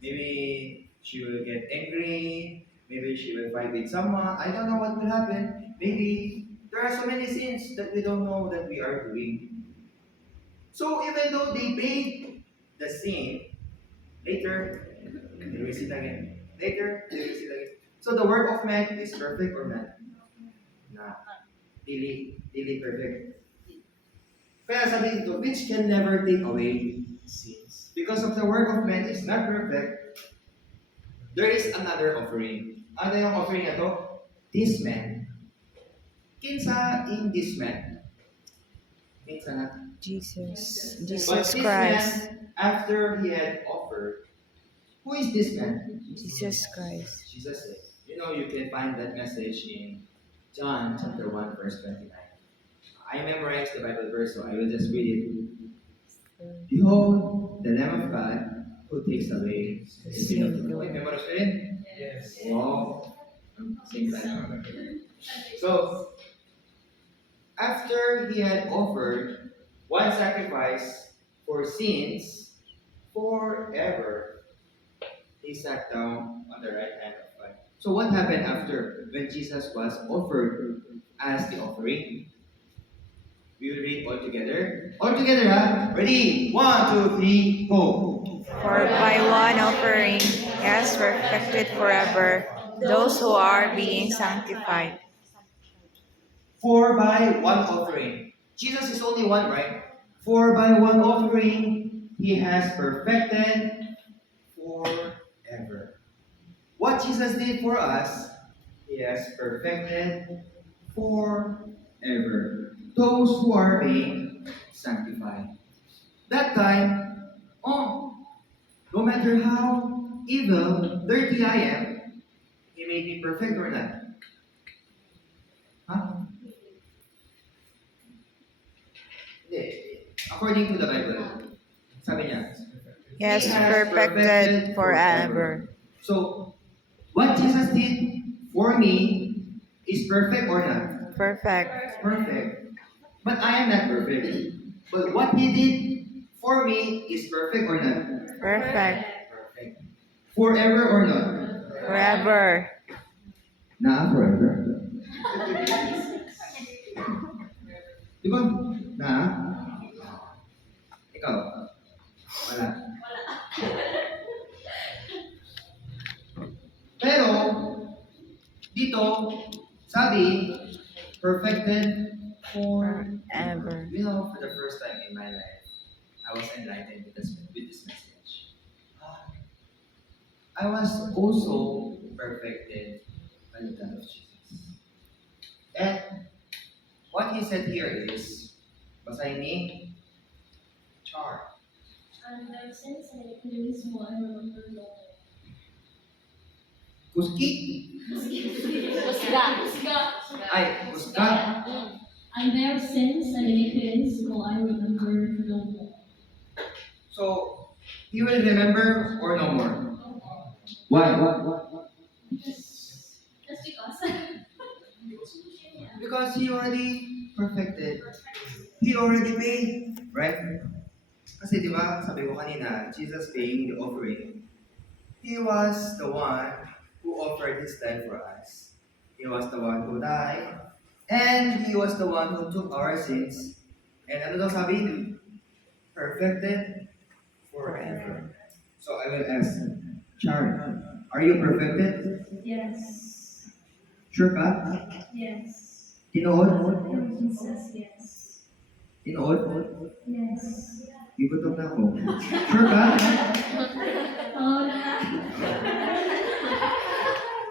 Maybe she will get angry. Maybe she will fight with someone. I don't know what will happen. Maybe there are so many sins that we don't know that we are doing. So even though they paid the sin, later they will sin again. Later they will sin again. So the work of man is perfect or not? Nah. Dili perfect. Kaya sabi dito, which can never take away sins. Because of the work of man is not perfect, there is another offering. Ano yung offering na to? This man. Kinsa in this man? Kinsa na? Jesus. But Jesus this Christ. man, after he had offered, who is this man? Jesus Christ. Jesus said. You know, you can find that message in John chapter 1, verse 29. I memorized the Bible verse, so I will just read it. Behold, the Lamb of God who takes away the sin of the world. Memorize ko rin? Yes. Wow. Same time. So, after he had offered one sacrifice for sins forever, he sat down on the right hand of God. So what happened after when Jesus was offered as the offering? We will read all together. All together, Ready? 1, 2, 3, go. For by one offering he has perfected forever those who are being sanctified. For by one offering. Jesus is only one, right? For by one offering he has perfected forever. What Jesus did for us, he has perfected forever. Those who are being sanctified. That time, oh, no matter how evil, dirty I am, he made me perfect or not? Huh? Hindi. According to the Bible, sabi niya, He has He has perfected forever. So, what Jesus did for me is perfect or not? Perfect. Perfect. But I am not perfect. But what He did for me is perfect or not? Perfect. Perfect. Forever or not? Forever. Na forever. Di ba? Na? Ikaw? Wala. Pero, dito, sabi, perfected Forever. you know, for the first time in my life, I was enlightened with this message. Ah, I was also perfected by the blood of Jesus. And what he said here is, basahin ni Char. And their sins and iniquities will I remember no more. Kuski? Husga. Ay, Kuska. And their sins and iniquities will I remember no more. So, he will remember or no more? Why? Just because. Because he already perfected. He already paid. Right? Kasi di ba, sabi ko kanina, Jesus paying the offering. He was the one who offered his life for us. He was the one who died. And he was the one who took our sins. And ano daw sabi? Perfected forever. So I will ask, Char, are you perfected? Yes. Sure ka? Yes. Tinood? Jesus, yes. Tinood? Yes. Igutom na ako. Sure ka? Oh,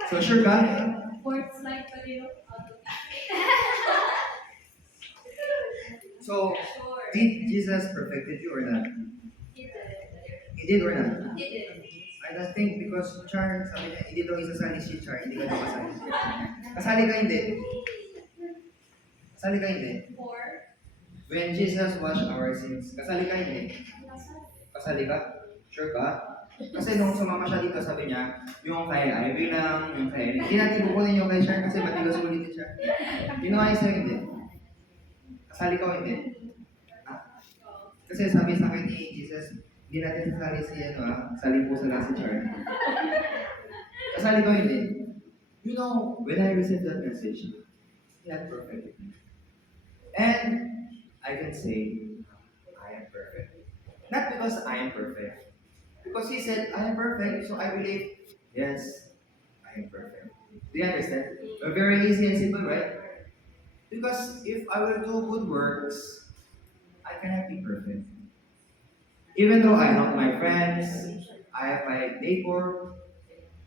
So sure ka? fourth slide pa rin. So, did Jesus perfected you or not? He did or not? I don't think because Char, sabi niya, hindi daw isasali si Char, hindi ka daw kasali. Kasali ka hindi? Kasali ka hindi? Four. When Jesus washed our sins, kasali ka hindi? Kasali ka? Sure ka? Kasi nung sumama siya dito, sabi niya, yung kay Ivy lang, yung kay Eric. Hindi natin kukunin yung kay Char kasi matigas ulitin siya. Ginawa niya sa'yo hindi? Kasali ka o hindi? Ha? Kasi sabi sa akin ni Jesus, hindi natin sasali si sali po sa si Char. Kasali ko hindi. You know, when I received that message, he had perfected me. And I can say, I am perfect. Not because I am perfect. Because he said, I am perfect, so I believe, yes, I am perfect. Do you understand? Very easy and simple, right? Because if I will do good works, I cannot be perfect. Even though I help my friends, I have my neighbor,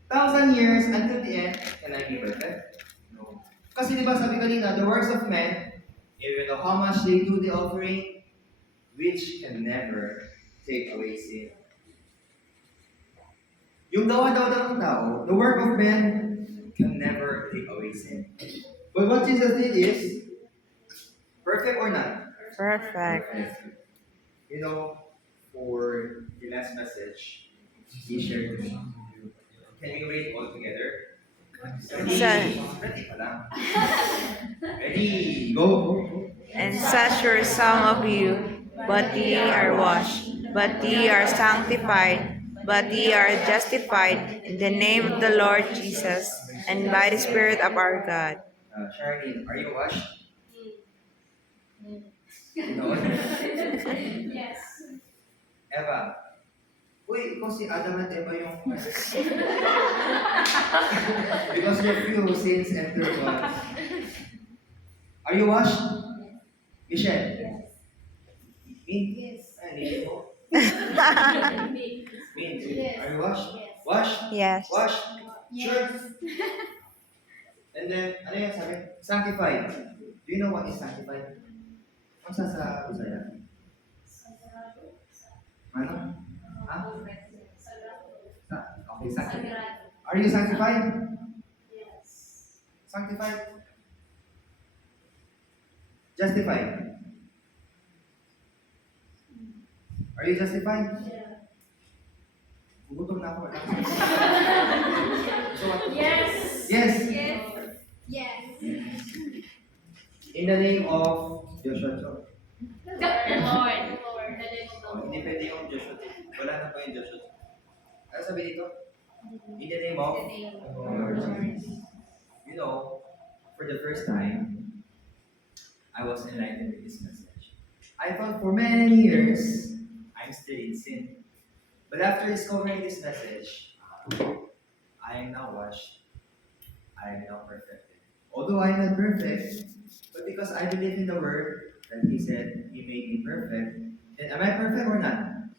1,000 years until the end, can I be perfect? No. Kasi di ba sabi kanina, the works of men, even though how much they do the offering, which can never take away sin. Yung dawa daw ng tao, the work of men can never take away sin. But what Jesus did is, perfect or not? Perfect. You know, for the last message, he shared to me. Can we read all together? Sa- Ready pa lang. Ready, go! And such are some of you, but ye are washed, but ye are sanctified, but ye are justified in the name of the Lord Jesus, and by the Spirit of our God. Charlene, are you washed? You know? Yes. Eva, Uy, ikaw si Adam at Eva yung... Because you're few sins enter God. Are you washed? Michelle? Yes. Me? Yes. Ay, hindi mo. Me. Me? Yes. Are you washed? Yes. Washed? Yes. Washed? Sure? Yes. And then, ano yan sabi? Sanctified. Do you know what is sanctified? Ano sa Bisaya? Ano? Ha? Okay, sanctified. Are you sanctified? Yes. Sanctified? Justified? Are you justified? Yeah. Gugutom na ako. So what? Yes. Yes. Yes. Yes. In the name of Joshua Cho. The Lord. Lord. The name of the Oh, Lord. hindi pwede yung Joshua Cho. Wala na pa yung Joshua Cho. Ano sabi dito? In the name of the Lord Jesus. You know, for the first time, I was enlightened with this message. I thought for many years, I'm still in sin. But after discovering this message, I am now washed. I am now perfected. Although I am not perfect, but because I believe in the word that He said He made me perfect, then am I perfect or not?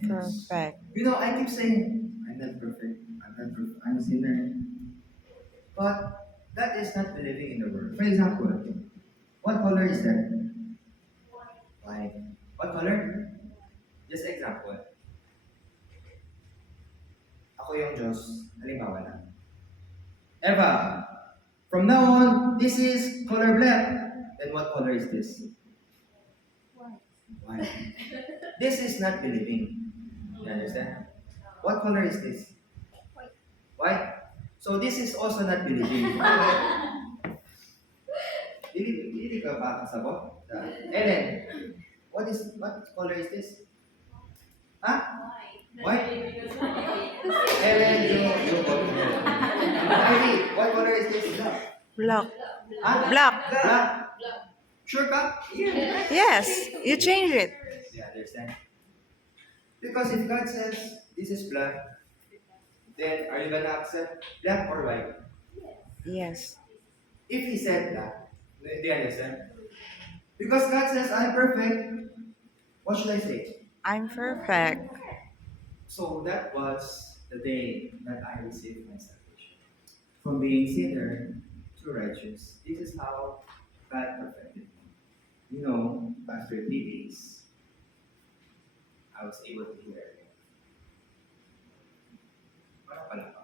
Yes. Perfect. You know, I keep saying, I'm not perfect. I'm a sinner. But that is not believing in the word. For example, what color is that? White. What color? Just example. Ako yung Diyos. Halimbawa lang. Eva, from now on, this is color black. Then what color is this? White. This is not believing. You understand? What color is this? White. So this is also not believing. Dili ka ba kasabot? Ellen, what color is this? Huh? White? Ellen, you vote no. Ivy, what color is this? Black. Huh? Black. Black. Sure ka? Yeah. Yes. You change it. You understand? Because if God says this is black, then are you gonna accept black or white? Yes. If He said that, do you understand? Because God says I'm perfect, what should I say? I'm perfect. So that was the day that I received my salvation. From being sinner to righteous. This is how God perfected me. You know, after 3 days, I was able to hear again. Parang pala pa.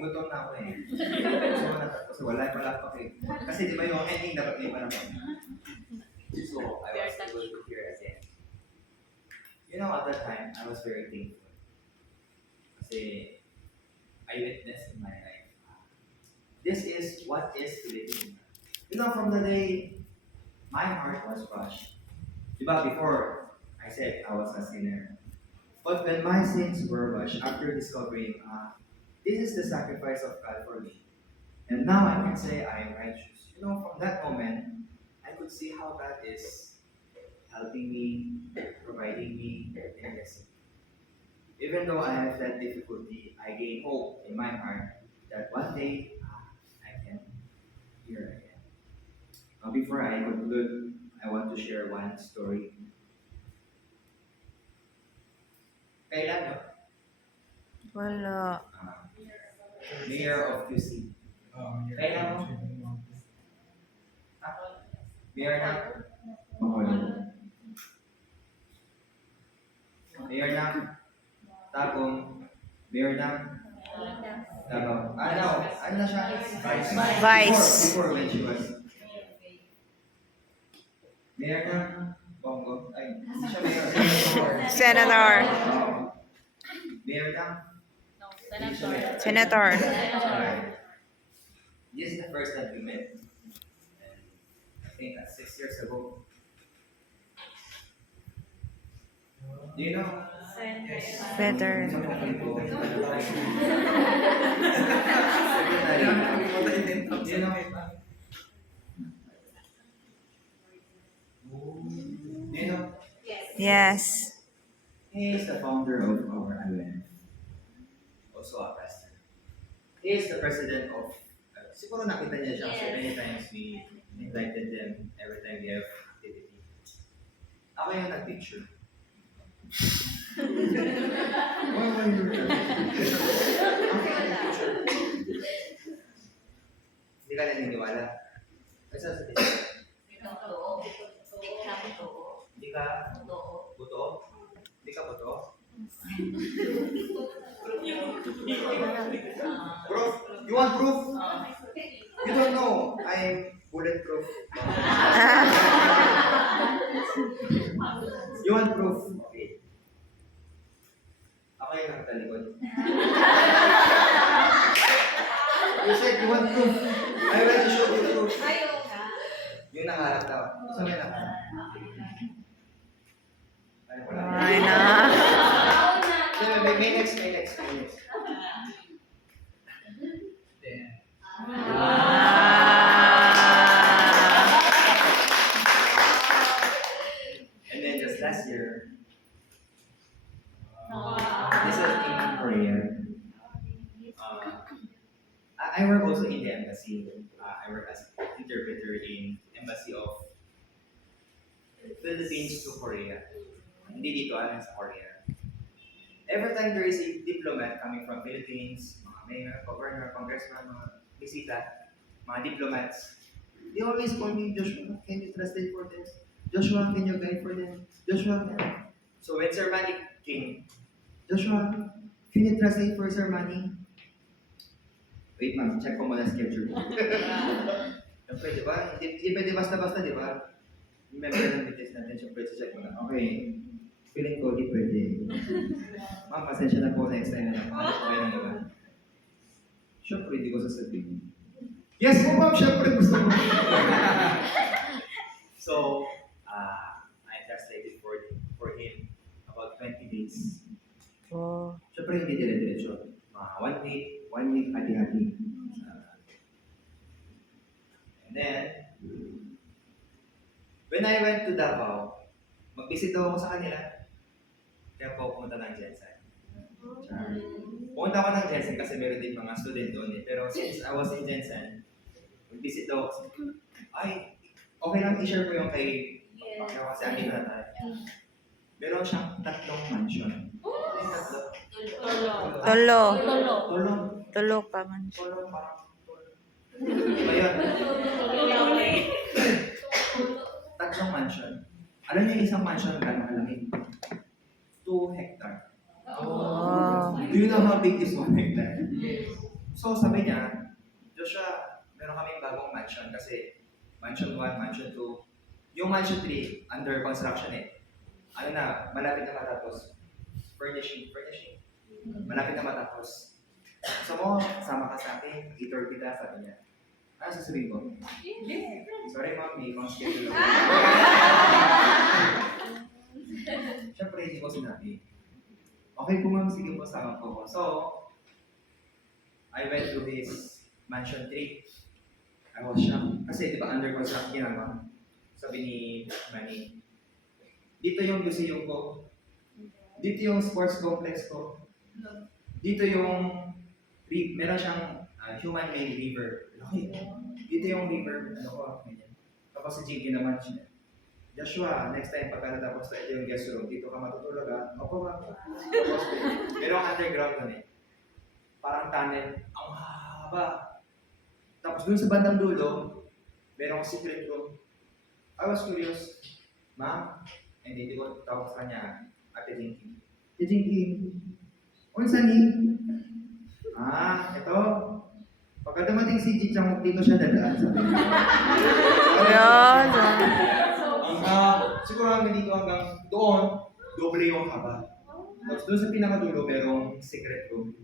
Gutom na ako eh. Kasi wala pala pa eh. Kasi di ba yung ending dapat may pala pa. So, I was able to hear again. You know, at that time, I was very thankful. Kasi I witnessed in my life. This is what is believing. You know, from the day my heart was crushed. Diba before, I said I was a sinner. But when my sins were washed, after discovering, this is the sacrifice of God for me. And now I can say I am righteous. You know, from that moment, I could see how God is helping me, providing me, and blessing. Even though I have that difficulty, I gain hope in my heart that one day I can hear again. Now, before I conclude, I want to share one story. Kailan, no? Wala. Mayor of QC. Kailan mo? Mayor na? Makulong. Mayor na? Tagong. Mayor na? Davao. Ano na siya? Vice. Before when she was. Mayor na? Bongo. Ay, hindi siya mayor. Senator. Mayor na? Hindi siya mayor. Senator. This is the first time we met. And I think that's 6 years ago. Do you know? Better. Do you know? Yes. He is the founder of our IOM, also a pastor. He is the president of, siguro nakita niya siya kasi many times we invited them every time we have activity. Ako yung nag-picture. Why you nag-picture? Hindi ka naniniwala. Ay, sasabihin. Hindi ka buto? Hindi ka buto? Proof? You want proof? You don't know. I'm bulletproof. You want proof? Okay. Ako yung nakatalikod. You said you want proof. I will show you proof. Yung nakaharap daw. Gusto mo yung nakaharap? Ay, wala. Ay na. May next. And then just last year, this was in Korea. I work also in the embassy. I work as interpreter in embassy of Philippines to Korea. Hindi dito, sa Korea. Every time there is a diplomat coming from Philippines, mga mayor, governor, congressman, mga bisita, mga diplomats, they always call me, Joshua, can you translate for them? Joshua, can you guide for them? Joshua, so when Sir Manny came, Joshua, can you translate for Sir Manny? Wait ma'am, check ko muna schedule. Siyempre, di ba? Hindi pwede basta-basta, di ba? Remember ng BTS natin, siyempre, check mo na. Okay, feeling ko, di pwede. Ma'am, pasensya na po, next time na lang. Ano po kayo ng iba? Siyempre, hindi ko sasabihin. Yes po ma'am, siyempre gusto mo. So, I translated for him about 20 days. Oh. Siyempre, hindi dire-diretso. One week, hati-hati. And then, when I went to Davao, mag-visit daw ako sa kanila. Kaya po pumunta ng Jensen. Pumunta ako ng Jensen kasi meron din mga student doon eh. Pero since I was in Jensen, mag-visit daw ako. Ay, okay lang i-share ko yung kay Pacquiao kasi andito na tayo. Meron siyang 3 mansion. Ay, 3. Tolo. Tolo. Tolo pa man. Tolo parang tolo. Diba yun? 3 mansion. Alam niyo yung isang mansion gano'ng kalaki? 2 hectare. Oh. Do you know how big is 1 hectare? So sabi niya, Joshua, meron kaming bagong mansion kasi mansion 1, mansion 2. Yung mansion 3, under construction eh. Ano na, malapit na matapos. Furnishing. Malapit na matapos. So mo, sama ka sa akin, i-tour kita, sabi niya. Ano sasabihin ko? Sorry ma'am, may schedule ako. Siyempre, hindi ko sinabi. Okay po ma'am, sige po, sama po ko. So, I went to his mansion 3. I was shocked. Kasi di ba under construction ginagawa? Sabi ni Manny, dito yung museum ko. Dito yung sports complex ko. Dito yung, meron siyang human-made river. Okay. Dito yung river, ano ko, ganyan. Tapos si Jinky naman siya. Joshua, next time pagka natapos na ito yung guest room, dito ka matutulog ha? Opo ma'am. Tapos, merong underground doon eh. Parang tunnel. Ang haba. Tapos dun sa bandang dulo, merong secret room. I was curious. Ma'am, hindi ko tawag sa kanya, Ate Jinky. Ate Jinky, unsa ni? Ito. Pagka dumating si Chichang, dito siya dadaan sa akin. Yan. Siguro hanggang dito hanggang doon, doble yung haba. Tapos doon sa pinakadulo, merong secret room.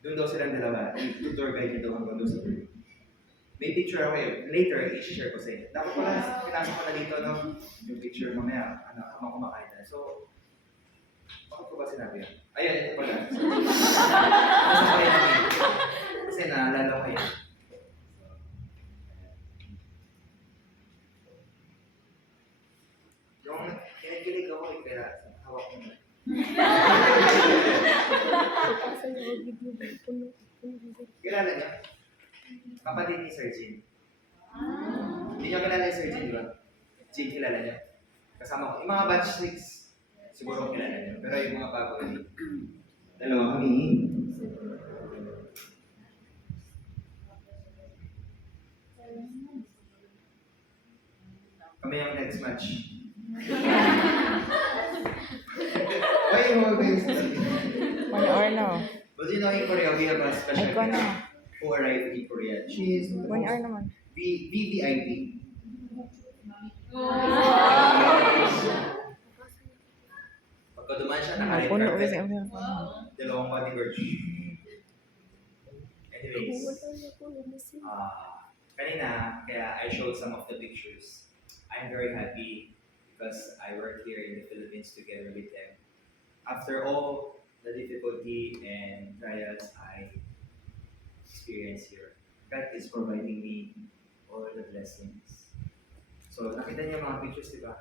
Doon daw silang dalawa. Tutor guide nito hanggang doon sa dulo. May picture ako eh. Later, i-share ko sa inyo. Dapat pala, pinasok ko na dito, no? Yung picture mamaya, habang kumakain tayo. So, bakit ko ba sinabi yan? Ayan, ito pala. Kasi naalala ko yan. Yung kinikilig ako, Kilala niyo? Kapatid ni Sir Jin. Hindi niyo kilala si Sir Jin, di ba? Jin, kilala niyo? Kasama ko. Yung mga batch 6, siguro kilala niyo. Pero yung mga bago, hindi. Dalawa kami. Kami yung next match. Why you always One hour now. But you know, in Korea, we have a special Ay, ko na. who arrived in Korea. She is 1 hour naman. VVIP. Pagka dumaan siya, naka-red Puno carpet. kasi ang Dalawang bodyguard. Anyways, kanina, kaya I showed some of the pictures. I'm very happy because I work here in the Philippines together with them. After all the difficulty and trials I experience here, God is providing me all the blessings. So, nakita niyo mga pictures, di ba?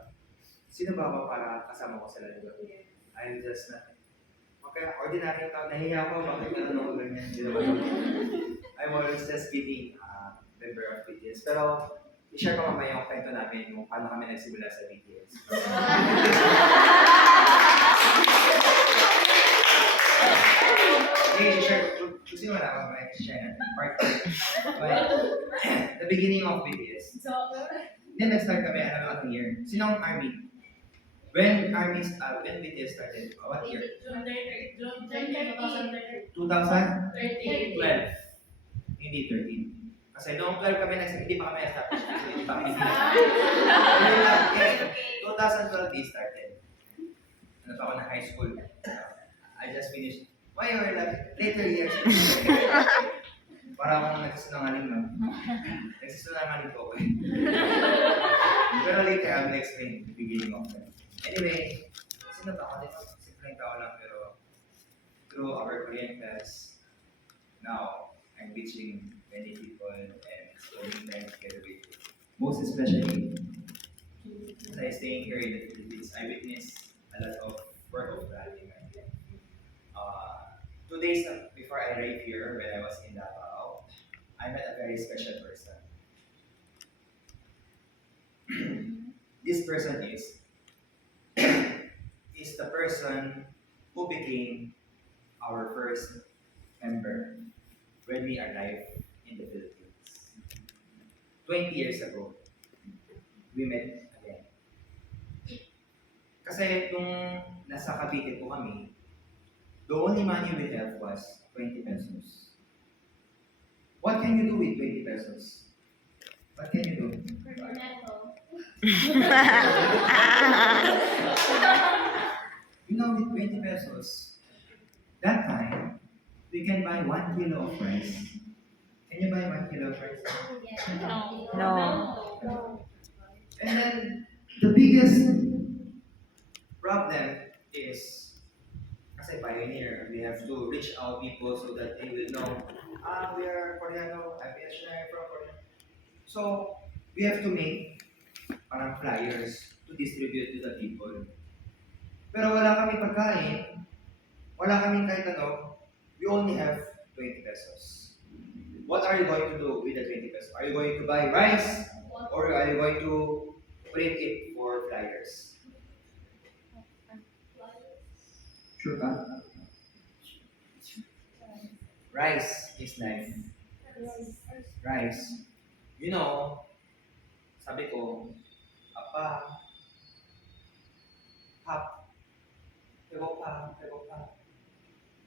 Sino ba ako para kasama ko sila, di ba? I'm just not. Okay, ordinary tao, nahiya ako, bakit ano ako ganyan, di ba? I'm always just kidding, member of BTS. Pero, i-share ko mamaya yung kwento namin kung paano kami nagsimula sa BTS. Okay, i-share ko. Gusto mo na mamaya i-share natin. Part 2. The beginning of BTS. Then, nag-start kami, anong year? Sinong army? When BTS started? What year? June 2012. 2012. Hindi 13. Kasi noong 12 kami hindi pa kami established. Hindi pa kami 2012 we started. Ano pa ako na high school. I just finished. Why you were like later years? Para akong nagsisinungaling man. Nagsisinungaling po ako. Pero later I will explain the beginning of that. Anyway, sino ba ako dito? Simpleng tao lang pero through our Korean class, now I'm reaching many people and spending time together with you. Most especially, as I staying here in the Philippines, I witnessed a lot of work of God in my life. 2 days before I arrived here, when I was in Davao, I met a very special person. This person is the person who became our first member when we arrived in the Philippines. 20 years ago, we met again. Kasi nung nasa Cavite po kami, the only money we have was 20 pesos. What can you do with 20 pesos? What can you do? You know, with 20 pesos, that time, we can buy 1 kilo of rice. Can you buy 1 kilo of rice? No. And then, the biggest problem is, kasi pioneer, we have to reach out people so that they will know, we are Koreano, I'm missionary from Korea. So, we have to make parang flyers to distribute to the people. Pero wala kami pagkain, wala kami kahit ano, we only have 20 pesos. What are you going to do with the 20 pesos? Are you going to buy rice? Or are you going to print it for flyers? Sure ka? Rice is life. Rice. You know, sabi ko, Apa, Pap, Pego pa.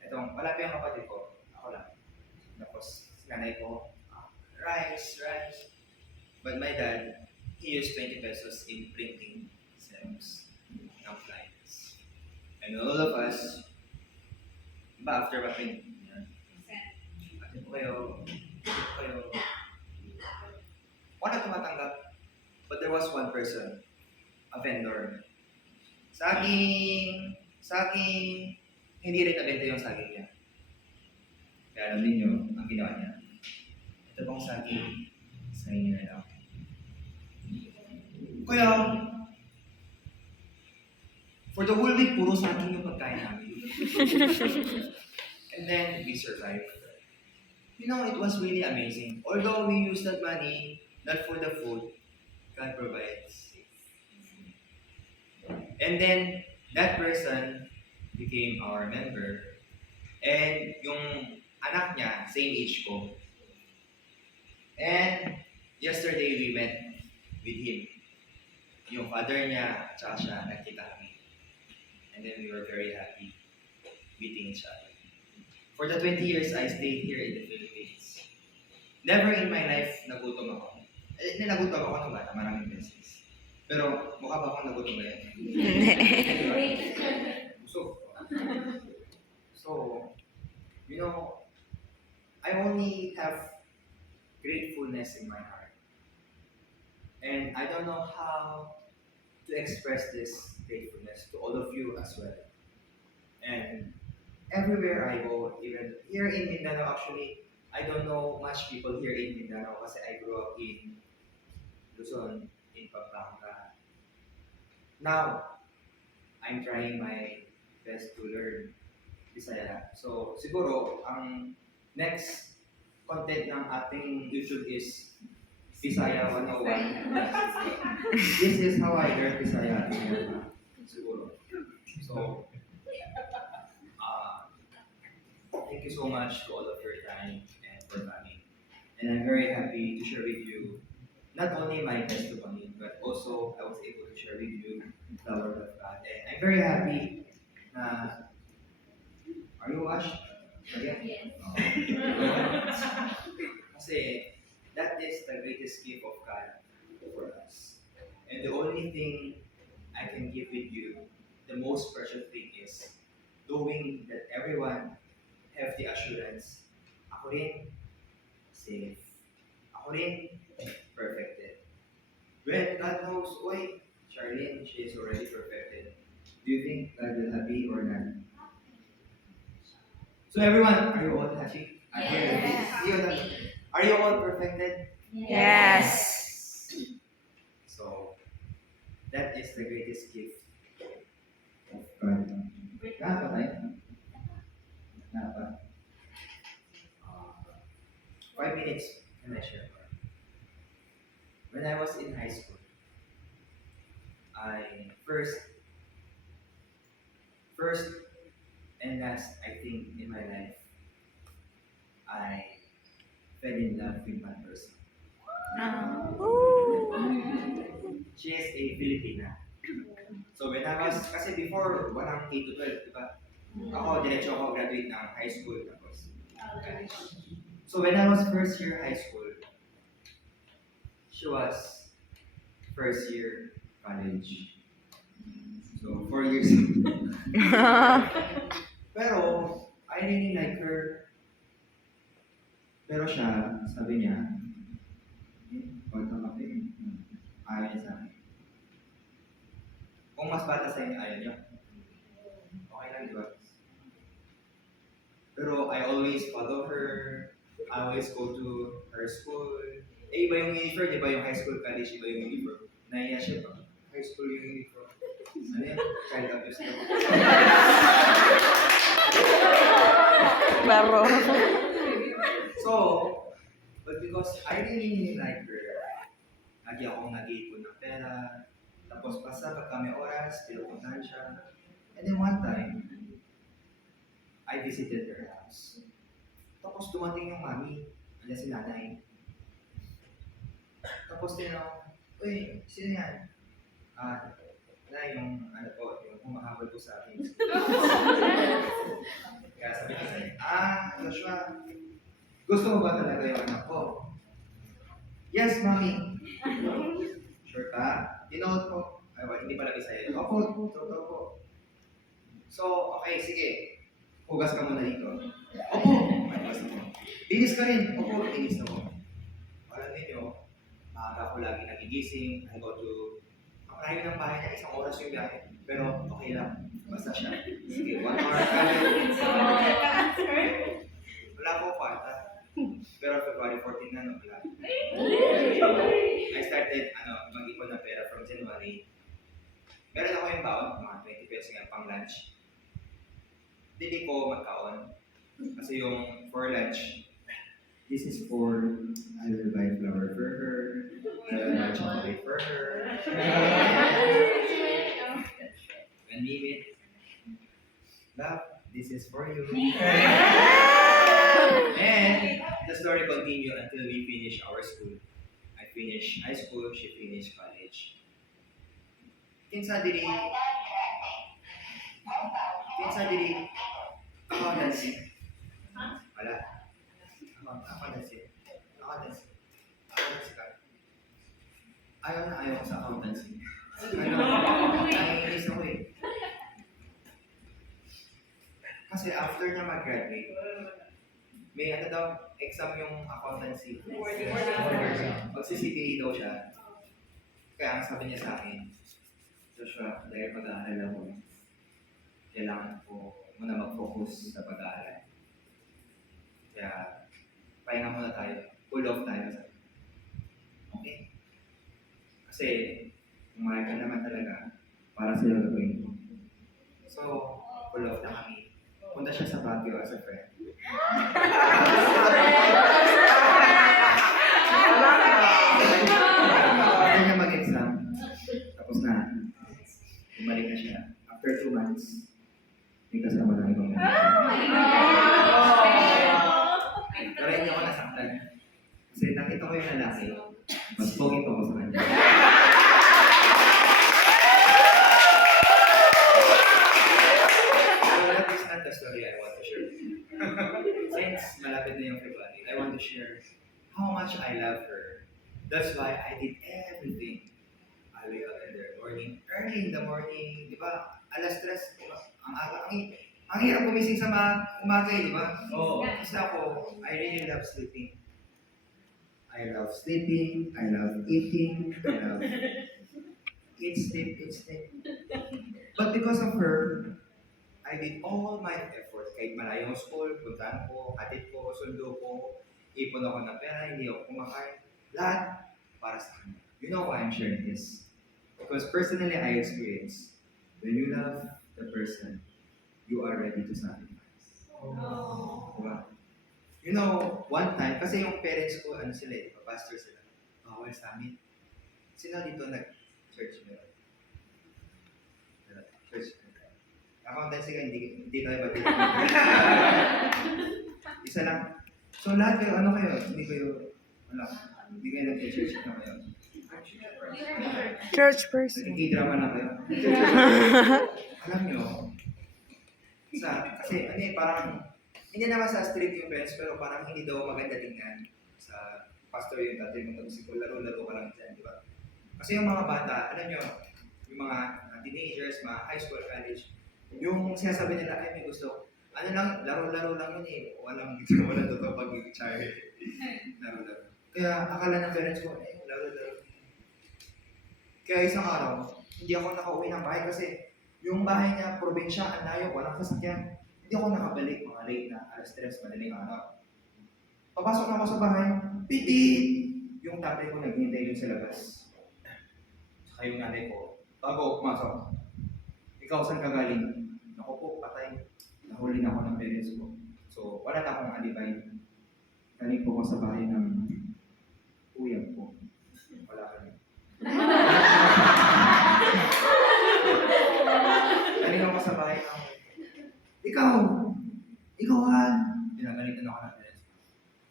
Itong, wala pa yung kapatid ko, ako lang. Tapos, nanay ko, rice. But my dad, he used 20 pesos in printing stamps ng flyers. And all of us, iba after ma-print, ate po kayo. Wala tumatanggap. But there was one person, a vendor. Saging, hindi rin nabenta yung saging niya. Kaya alam ninyo, ang ginawa niya. Ito pong saging, sa inyo na lang. Kaya, for the whole week, puro saging yung pagkain namin. And then we survived. It was really amazing. Although we used that money not for the food, God provides. And then that person became our member. And yung anak niya, same age ko. And yesterday we met with him. Yung father niya, tsaka siya, nagkita kami. And then we were very happy meeting each other. For the 20 years I stayed here in the Philippines, never in my life nagutom ako. Nagutom ako nung bata, maraming beses. Pero mukha ba akong nagutom ngayon? So, so, I only have gratefulness in my heart. And I don't know how to express this gratefulness to all of you as well. And everywhere I go, even here in Mindanao, actually, I don't know much people here in Mindanao kasi I grew up in Luzon, in Pampanga. Now, I'm trying my best to learn Bisaya. So, siguro, ang next content ng ating YouTube is Bisaya 101. This is how I learned Bisaya. Siguro. So, uh, thank you so much to all of your time and for coming. And I'm very happy to share with you not only my testimony, but also I was able to share with you the word of God. And I'm very happy na, are you washed? Again? Yes. Kasi that is the greatest gift of God for us. And the only thing I can give with you, the most precious thing is knowing that everyone have the assurance, ako rin, safe. Ako rin, perfected. When God knows, why, Charlene, she is already perfected. Do you think God will happy or not? So everyone, are you all happy? Are you all perfected? Yes. So that is the greatest gift of God. Lahat ba tayo? Lahat ba? 5 minutes can I share? When I was in high school, I first and last, I think, in my life, I fell in love with one person. She is a Filipina. So when I was, kasi before, walang K to 12, di ba? Ako, diretso ako graduate ng high school. Tapos, college. So when I was first year high school, she was first year college. So 4 years. Pero, I really like her. Pero siya, sabi niya, huwag ka kape. Ayaw niya sa akin. Kung mas bata sa inyo, ayaw niya. Okay lang, di ba? Pero I always follow her. I always go to her school. Iba yung uniform, di ba? Yung high school, college, iba yung uniform. Naiya siya pa. High school yung uniform. Ano yan? Child abuse na. Laro. So, but because I really like her, lagi akong nag-iipon ng pera, tapos basta pag kami oras, pinupuntahan siya. And then one time, I visited her house. Tapos dumating yung mami, nandiyan si nanay. Tapos tinanong, uy, sino yan? Yung humahabol po sa akin. Kaya sabi ko sa'yo, Joshua, gusto mo ba talaga yung anak ko? Yes, mami. Sure ka? Tinood ko. Ay, hindi pala sa'yo. Opo, totoo po. So, okay, sige. Hugas ka muna dito. Opo, may hugas na po. Linis ka rin. Opo, linis na po. Alam ninyo, maaga ko lagi nagigising. I go to, ang layo ng bahay niya, 1 oras yung biyahe. Pero okay lang. Basta siya. Sige, 1 hour ka. Wala ko kwarta. Pero February 14 na, no, wala. I started, mag-ipon ng pera from January. Meron ako yung baon, mga 20 pesos nga pang lunch. Hindi ko magkaon. Kasi yung for lunch, this is for, I will buy flour for her, I will buy chocolate for her. When we meet, love, this is for you. And the story continued until we finish our school. I finished high school, she finished college. Kinsa diri, kinsa diri, accountancy. Wala. Accountancy. Accountancy. Accountancy ka. Ayaw na ayaw ko sa accountancy. Naiinis ako eh. Kasi after niya mag-graduate, may ano daw, exam yung accountancy. Magsi-CPA daw siya. Kaya ang sabi niya sa akin, Joshua, dahil pag-aaral ako, kailangan ko muna mag-focus sa pag-aaral. Kaya, pahinga muna tayo. Cool off tayo. Okay? Kasi, kung mahal ka naman talaga, para sa'yo gagawin ko. So, cool off na kami. Punta siya sa Baguio as a friend. Kaya niya mag-exam. Tapos na, bumalik na siya. After 2 months, may kasama na ibang pero hindi ako nasaktan. Kasi nakita ko yung lalaki, mas pogi pa ako sa kanya. So that is not the story I want to share. Since malapit na yung February, I want to share how much I love her. That's why I did everything. I wake up in the morning, early in the morning, di ba? Alas 3, di ba? Ang aga, ang hirap gumising sa umaga eh, di ba? Oo. Kasi ako, I really love sleeping. I love sleeping, I love eating, I love eat, sleep, eat, sleep. But because of her, I did all my effort. Kahit malayo ang school, puntahan ko, hatid ko, sundo ko, ipon ako ng pera, hindi ako kumakain. Lahat para sa kanya. You know why I'm sharing this? Because personally, I experienced, when you love the person, you are ready to sacrifice. Diba? You know, one time, kasi yung parents ko, ano sila eh, pastor sila. Bawal sa amin. Sino dito nag-church meron? Church meron. Accountancy ka, hindi tayo matulog. Isa lang. So lahat kayo, ano kayo? Hindi kayo, hindi kayo nag-church na kayo. Church person. Nagkikidrama na kayo. Alam nyo, kasi ano eh, parang, hindi naman sa strict yung parents, pero parang hindi daw maganda tingnan sa pastor yung tatay mo, tapos laro-laro ka lang dyan, di ba? Kasi yung mga bata, alam nyo, yung mga teenagers, mga high school, college, yung sinasabi nila, ay may gusto, ano lang, laro-laro lang yun eh, walang totoo pag-child, laro-laro. Kaya akala ng parents ko, laro-laro. Kaya isang araw, hindi ako nakauwi ng bahay kasi yung bahay niya, probinsya, ang layo, walang sasakyan. Hindi ako nakabalik, mga late na, alas 3, madaling araw. Papasok na ako sa bahay, pitit! Yung tatay ko naghihintay dun sa labas. Saka yung nanay ko, bago ako pumasok, ikaw saan ka galing? Naku po, patay. Nahuli na ako ng parents ko. So, wala na akong alibay. Galing po ko sa bahay ng kuya ko. Wala ka rin. Galing ako sa bahay ng ikaw ha? Pinagalitan ako ng parents ko.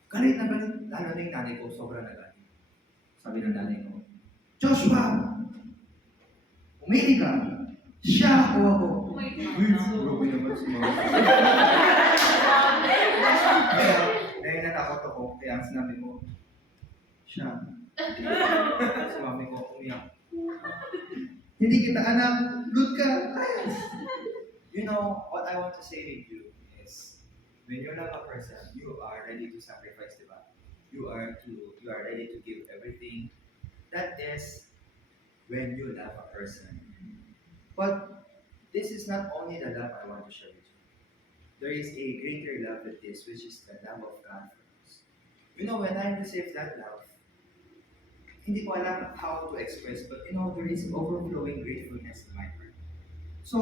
Galit na galit. Lalo na yung nanay ko, sobrang nagalit. Sabi ng nanay ko, Joshua! Umili ka! Siya o ako? Uy, grabe naman si mama. Kaya, dahil natakot ako, kaya ang sinabi ko, siya. Si mami ko, umiyak. Hindi kita anak, good ka. You know, what I want to say with you is, when you love a person, you are ready to sacrifice, diba? You are ready to give everything. That is when you love a person. But this is not only the love I want to share with you. There is a greater love than this, which is the love of God for us. You know, when I received that love, hindi ko alam how to express, but you know, there is overflowing gratefulness in my heart. So,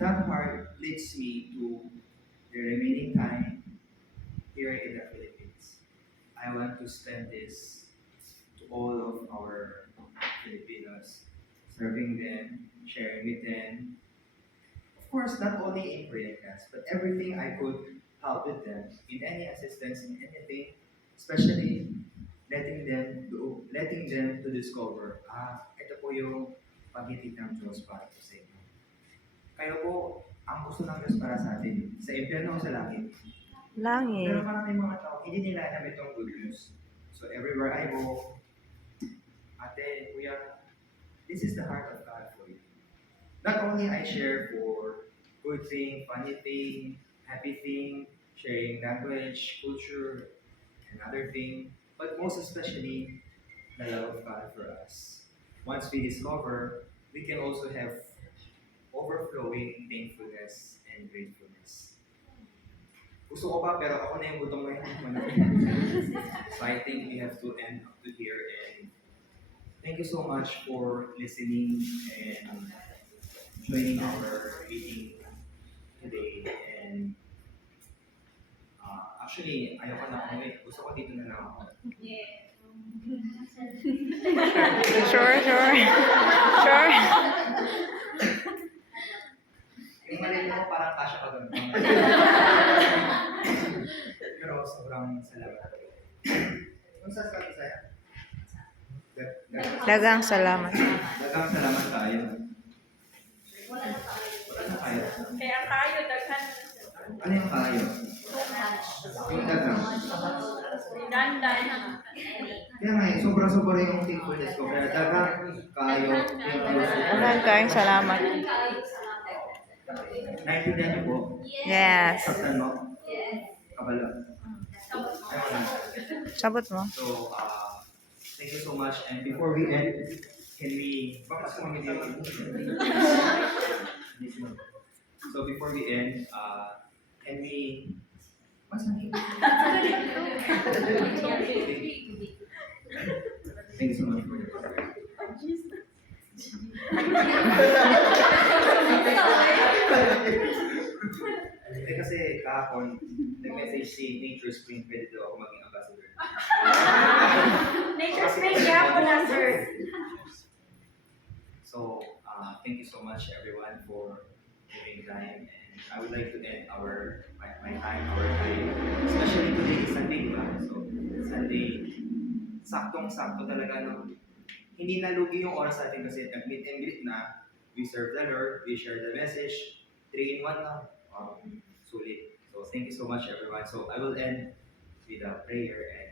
that heart leads me to the remaining time here in the Philippines. I want to spend this to all of our Filipinos, serving them, sharing with them. Of course, not only in prayer class, but everything I could help with them in any assistance in anything, especially letting them to discover, ito po yung pag-ibig ng Diyos para po sa inyo. Kayo po, ang gusto ng Diyos para sa atin, sa impyerno o sa langit. Pero Langit. maraming mga tao, hindi nila alam itong good news. So everywhere I go, ate, kuya, this is the heart of God for you. Not only I share for good thing, funny thing, happy thing, sharing language, culture, and other thing, but most especially the love of God for us. Once we discover, we can also have overflowing thankfulness and gratefulness. Gusto ko pa, pero ako na yung gutom ngayon. So I think we have to end up to here, and thank you so much for listening and joining our meeting today. And actually, ayoko na umuwi. Gusto ko dito na lang ako. Sure, sure. Sure. Yung maliit mo parang kasya ka doon. Pero sobrang salamat. Kung sa saya? Dagang salamat. Dagang salamat tayo. Wala na kayo. Kaya tayo, daghan. Ano yung kayo? Yung dagang. Dandan. Kaya nga, sobra-sobra yung thankfulness ko. Kaya dagang kayo yung Dagang kayong salamat. Naintindihan niyo po? Yes. Saktan mo? Kabalo. Ayaw na. Sabot mo. So, thank you so much. And before we end, can we... Baka sa mga So before we end, can we... What's that? Thank you so much for your prayer. Eh kasi kahapon, nag-message si Nature Spring, pwede daw ako maging ambassador. Nature Spring, yapon na, sir. So, thank you so much everyone for giving time, and I would like to end my time, especially today, Sunday, diba? So, Sunday, saktong-sakto talaga, no? Hindi nalugi yung oras natin kasi nag-meet and greet na, we serve the Lord, we share the message, 3 in 1 na. Sulit. So, thank you so much everyone. So, I will end with a prayer, and